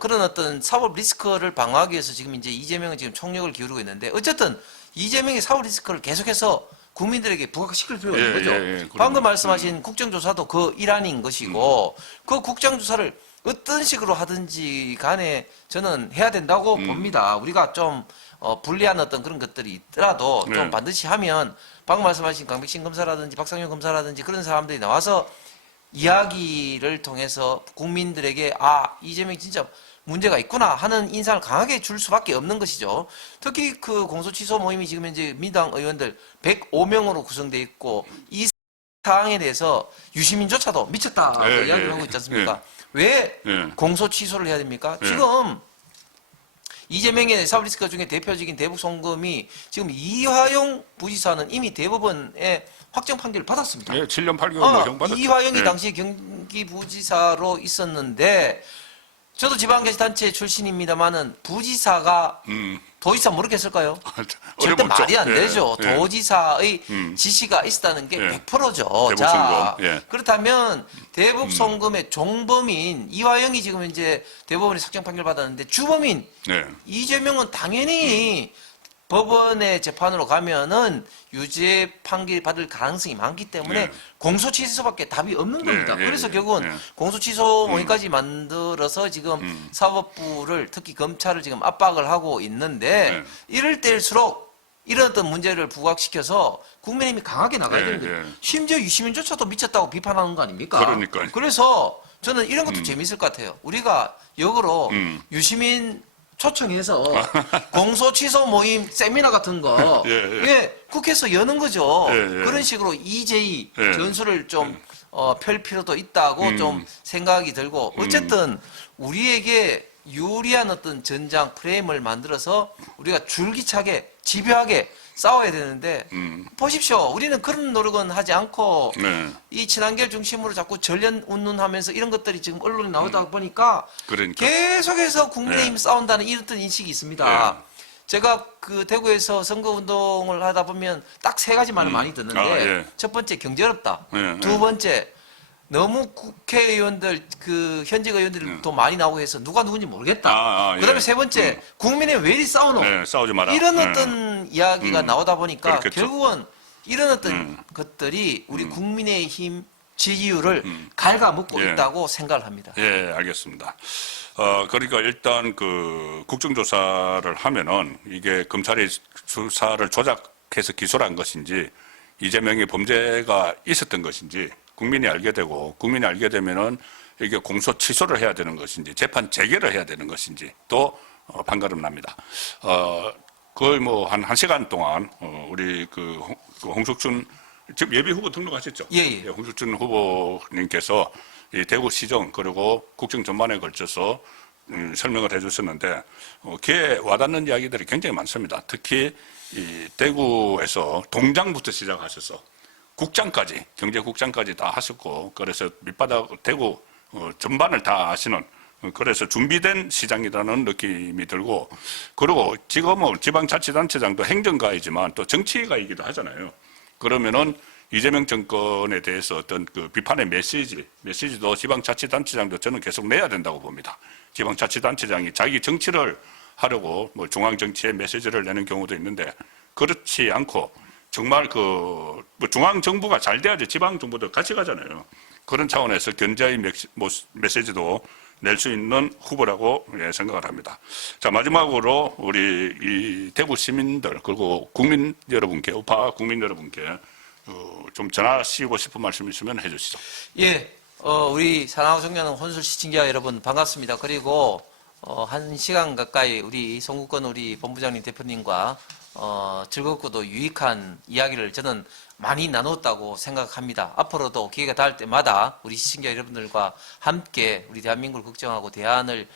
그런 어떤 사법 리스크를 방어하기 위해서 지금 이제 이재명은 지금 총력을 기울이고 있는데 어쨌든 이재명의 사법 리스크를 계속해서 국민들에게 부각시킬 필요가 있는 거죠. 방금 말씀하신 국정조사도 그 일환인 것이고 그 국정조사를 어떤 식으로 하든지 간에 저는 해야 된다고 봅니다. 우리가 좀 불리한 어떤 그런 것들이 있더라도 좀 반드시 하면 방금 말씀하신 강백신 검사라든지 박상현 검사라든지 그런 사람들이 나와서 이야기를 통해서 국민들에게 아 이재명이 진짜 문제가 있구나 하는 인상을 강하게 줄 수밖에 없는 것이죠. 특히 그 공소취소 모임이 지금 현재 민당 의원들 105명으로 구성돼 있고 이 사항에 대해서 유시민조차도 미쳤다 이야기를 하고 있지 않습니까? 왜 공소취소를 해야 됩니까? 지금 이재명의 사법 리스크 중에 대표적인 대북 송금이 지금 이화영 부지사는 이미 대법원에 확정 판결을 받았습니다. 7년 8개월 형 받았죠. 이화영이 당시 경기부지사로 있었는데 저도 지방자치단체 출신입니다만은 부지사가 도지사 모르겠을까요? 절대 어려웠죠. 말이 안 되죠. 도지사의 지시가 있었다는 게 100%죠. 자, 그렇다면 대북 송금의 종범인 이화영이 지금 이제 대법원에 확정 판결 받았는데 주범인 이재명은 당연히 법원의 재판으로 가면은 유죄 판결 받을 가능성이 많기 때문에 공소취소밖에 답이 없는 겁니다. 그래서 결국은 공소취소 모임까지 만들어서 지금 사법부를 특히 검찰을 지금 압박을 하고 있는데 이럴 때일수록 이런 어떤 문제를 부각시켜서 국민의힘이 강하게 나가야 되는데 심지어 유시민조차도 미쳤다고 비판하는 거 아닙니까? 그러니까요. 그래서 저는 이런 것도 재미있을 것 같아요. 우리가 역으로 유시민 초청해서 공소취소 모임 세미나 같은 거 국회에서 여는 거죠. 그런 식으로 EJ 전술을 좀 펼 필요도 있다고 좀 생각이 들고 어쨌든 우리에게 유리한 어떤 전장 프레임을 만들어서 우리가 줄기차게 집요하게 싸워야 되는데 보십시오. 우리는 그런 노력은 하지 않고 이 친한결 중심으로 자꾸 전련 운운하면서 이런 것들이 지금 언론에 나오다 보니까 계속해서 국민의힘 싸운다는 이런 인식이 있습니다. 제가 그 대구에서 선거운동을 하다 보면 딱 세 가지 말을 많이 듣는데 첫 번째 경제 어렵다. 두 번째 너무 국회의원들 그 현직 의원들이 더 많이 나오고 해서 누가 누군지 모르겠다. 그다음에 세 번째 국민의힘 왜 이리 싸우노? 싸우지 마라. 이런 어떤 이야기가 나오다 보니까 그렇겠죠. 결국은 이런 어떤 것들이 우리 국민의힘 지지율을 갉아먹고 있다고 생각을 합니다. 예, 알겠습니다. 그러니까 일단 그 국정조사를 하면은 이게 검찰이 수사를 조작해서 기소를 한 것인지 이재명이 범죄가 있었던 것인지 국민이 알게 되고 국민이 알게 되면은 이게 공소 취소를 해야 되는 것인지 재판 재개를 해야 되는 것인지 또 판가름 납니다. 거의 뭐 한 시간 동안 우리 그 홍석준 지금 예비 후보 등록하셨죠? 예. 홍석준 후보님께서 이 대구시정 그리고 국정 전반에 걸쳐서 설명을 해주셨는데 귀에 와닿는 이야기들이 굉장히 많습니다. 특히 이 대구에서 동장부터 시작하셔서 국장까지 경제국장까지 다 하셨고 그래서 밑바닥 대구 전반을 다 아시는 그래서 준비된 시장이라는 느낌이 들고 그리고 지금은 지방자치단체장도 행정가이지만 또 정치가이기도 하잖아요. 그러면은 이재명 정권에 대해서 어떤 그 비판의 메시지도 지방자치단체장도 저는 계속 내야 된다고 봅니다. 지방자치단체장이 자기 정치를 하려고 뭐 중앙정치에 메시지를 내는 경우도 있는데 그렇지 않고 정말 뭐 중앙정부가 잘 돼야지 지방정부도 같이 가잖아요. 그런 차원에서 견제의 메시지도 낼 수 있는 후보라고 생각을 합니다. 자, 마지막으로 우리 이 대구 시민들 그리고 국민 여러분께 우파 국민 여러분께 좀 전하시고 싶은 말씀 있으면 해주시죠. 예, 우리 사랑하고 존경하는 혼술 시청자 여러분 반갑습니다. 그리고 1시간 가까이 우리 송국건 우리 본부장님 대표님과 즐겁고도 유익한 이야기를 저는 많이 나눴다고 생각합니다. 앞으로도 기회가 닿을 때마다 우리 시청자 여러분들과 함께 우리 대한민국을 걱정하고 대안을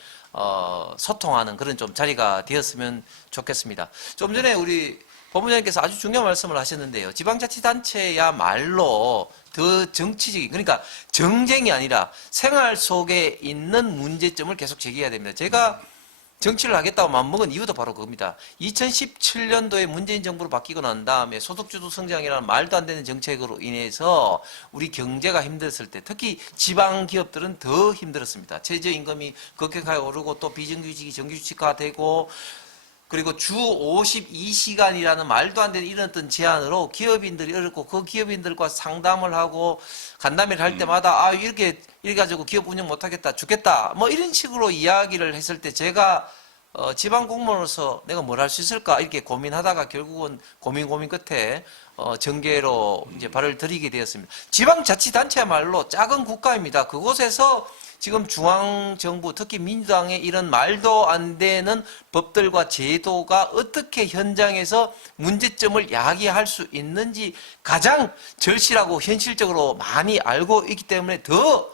소통하는 그런 좀 자리가 되었으면 좋겠습니다. 좀 전에 우리 본부장님께서 아주 중요한 말씀을 하셨는데요. 지방자치단체야말로 더 정치적인, 그러니까 정쟁이 아니라 생활 속에 있는 문제점을 계속 제기해야 됩니다. 제가 정치를 하겠다고 마음먹은 이유도 바로 그겁니다. 2017년도에 문재인 정부로 바뀌고 난 다음에 소득주도 성장이라는 말도 안 되는 정책으로 인해서 우리 경제가 힘들었을 때 특히 지방 기업들은 더 힘들었습니다. 최저임금이 급격하게 오르고 또 비정규직이 정규직화되고 그리고 주 52시간이라는 말도 안 되는 이런 어떤 제안으로 기업인들이 어렵고 그 기업인들과 상담을 하고 간담회를 할 때마다 이렇게 가지고 기업 운영 못하겠다 죽겠다 뭐 이런 식으로 이야기를 했을 때 제가 지방 공무원으로서 내가 뭘 할 수 있을까 이렇게 고민하다가 결국은 고민 끝에 정계로 이제 발을 들이게 되었습니다. 지방자치단체야말로 작은 국가입니다. 그곳에서 지금 중앙정부 특히 민주당의 이런 말도 안 되는 법들과 제도가 어떻게 현장에서 문제점을 야기할 수 있는지 가장 절실하고 현실적으로 많이 알고 있기 때문에 더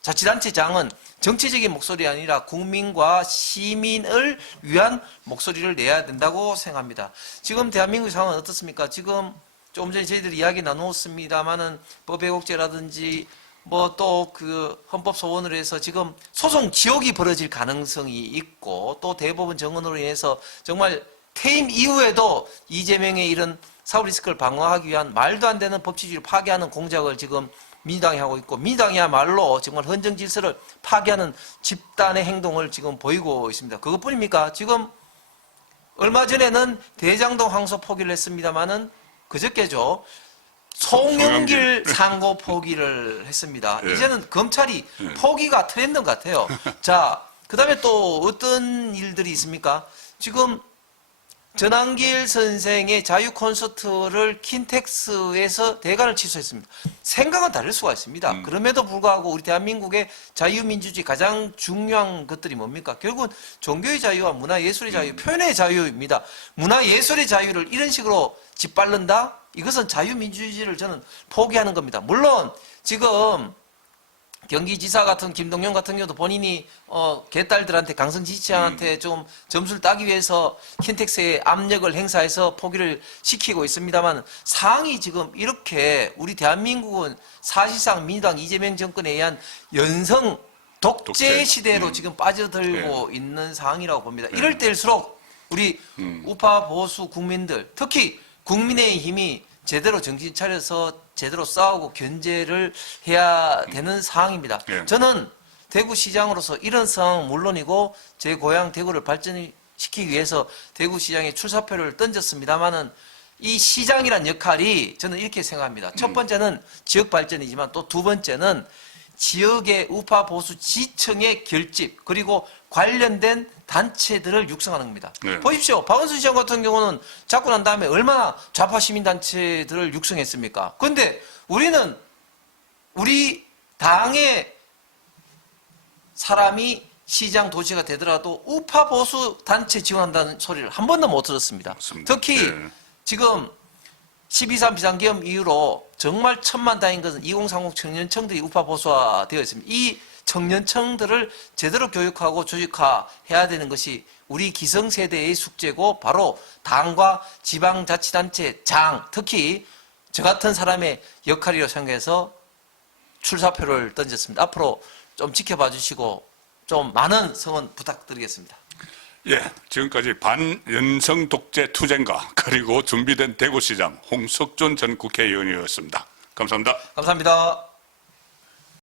자치단체장은 정치적인 목소리 아니라 국민과 시민을 위한 목소리를 내야 된다고 생각합니다. 지금 대한민국 상황은 어떻습니까? 지금 조금 전에 저희들이 이야기 나누었습니다마는 법외국제라든지 뭐 또 그 헌법 소원으로 해서 지금 소송 지옥이 벌어질 가능성이 있고 또 대법원 정언으로 인해서 정말 퇴임 이후에도 이재명의 이런 사법 리스크를 방어하기 위한 말도 안 되는 법치주의를 파괴하는 공작을 지금 민주당이 하고 있고 민주당이야말로 정말 헌정 질서를 파괴하는 집단의 행동을 지금 보이고 있습니다. 그것뿐입니까? 지금 얼마 전에는 대장동 항소 포기를 했습니다마는 그저께죠. 송영길 상고 포기를 했습니다. 예. 이제는 검찰이 포기가 트렌드 같아요. 자, 그 다음에 또 어떤 일들이 있습니까? 지금 전한길 선생의 자유 콘서트를 킨텍스에서 대관을 취소했습니다. 생각은 다를 수가 있습니다. 그럼에도 불구하고 우리 대한민국의 자유민주주의 가장 중요한 것들이 뭡니까? 결국은 종교의 자유와 문화예술의 자유, 표현의 자유입니다. 문화예술의 자유를 이런 식으로 짓밟는다? 이것은 자유민주주의를 저는 포기하는 겁니다. 물론 지금 경기지사 같은 김동연 같은 경우도 본인이 개딸들한테 강성 지지자한테 좀 점수를 따기 위해서 킨텍스에 압력을 행사해서 포기를 시키고 있습니다만 상황이 지금 이렇게 우리 대한민국은 사실상 민주당 이재명 정권에 의한 연성 독재 시대로 지금 빠져들고 있는 상황이라고 봅니다. 이럴 때일수록 우리 우파 보수 국민들 특히 국민의힘이 제대로 정신 차려서 제대로 싸우고 견제를 해야 되는 상황입니다. 저는 대구시장으로서 이런 상황은 물론이고 제 고향 대구를 발전시키기 위해서 대구시장에 출사표를 던졌습니다마는 이 시장이란 역할이 저는 이렇게 생각합니다. 첫 번째는 지역 발전이지만 또 두 번째는 지역의 우파 보수 지층의 결집 그리고 관련된 단체들을 육성하는 겁니다. 네. 보십시오. 박원순 시장 같은 경우는 잡고 난 다음에 얼마나 좌파 시민단체들을 육성했습니까? 그런데 우리는 우리 당의 사람이 시장 도시가 되더라도 우파 보수 단체 지원한다는 소리를 한 번도 못 들었습니다. 맞습니다. 특히 네. 지금 12.3 비상계엄 이후로 정말 천만다행인 것은 2030 청년청들이 우파 보수화되어 있습니다. 이 청년청들을 제대로 교육하고 조직화해야 되는 것이 우리 기성세대의 숙제고 바로 당과 지방자치단체 장 특히 저 같은 사람의 역할이라고 생각해서 출사표를 던졌습니다. 앞으로 좀 지켜봐 주시고 좀 많은 성원 부탁드리겠습니다. 예, 지금까지 반연성 독재 투쟁가 그리고 준비된 대구시장 홍석준 전 국회의원이었습니다. 감사합니다. 감사합니다.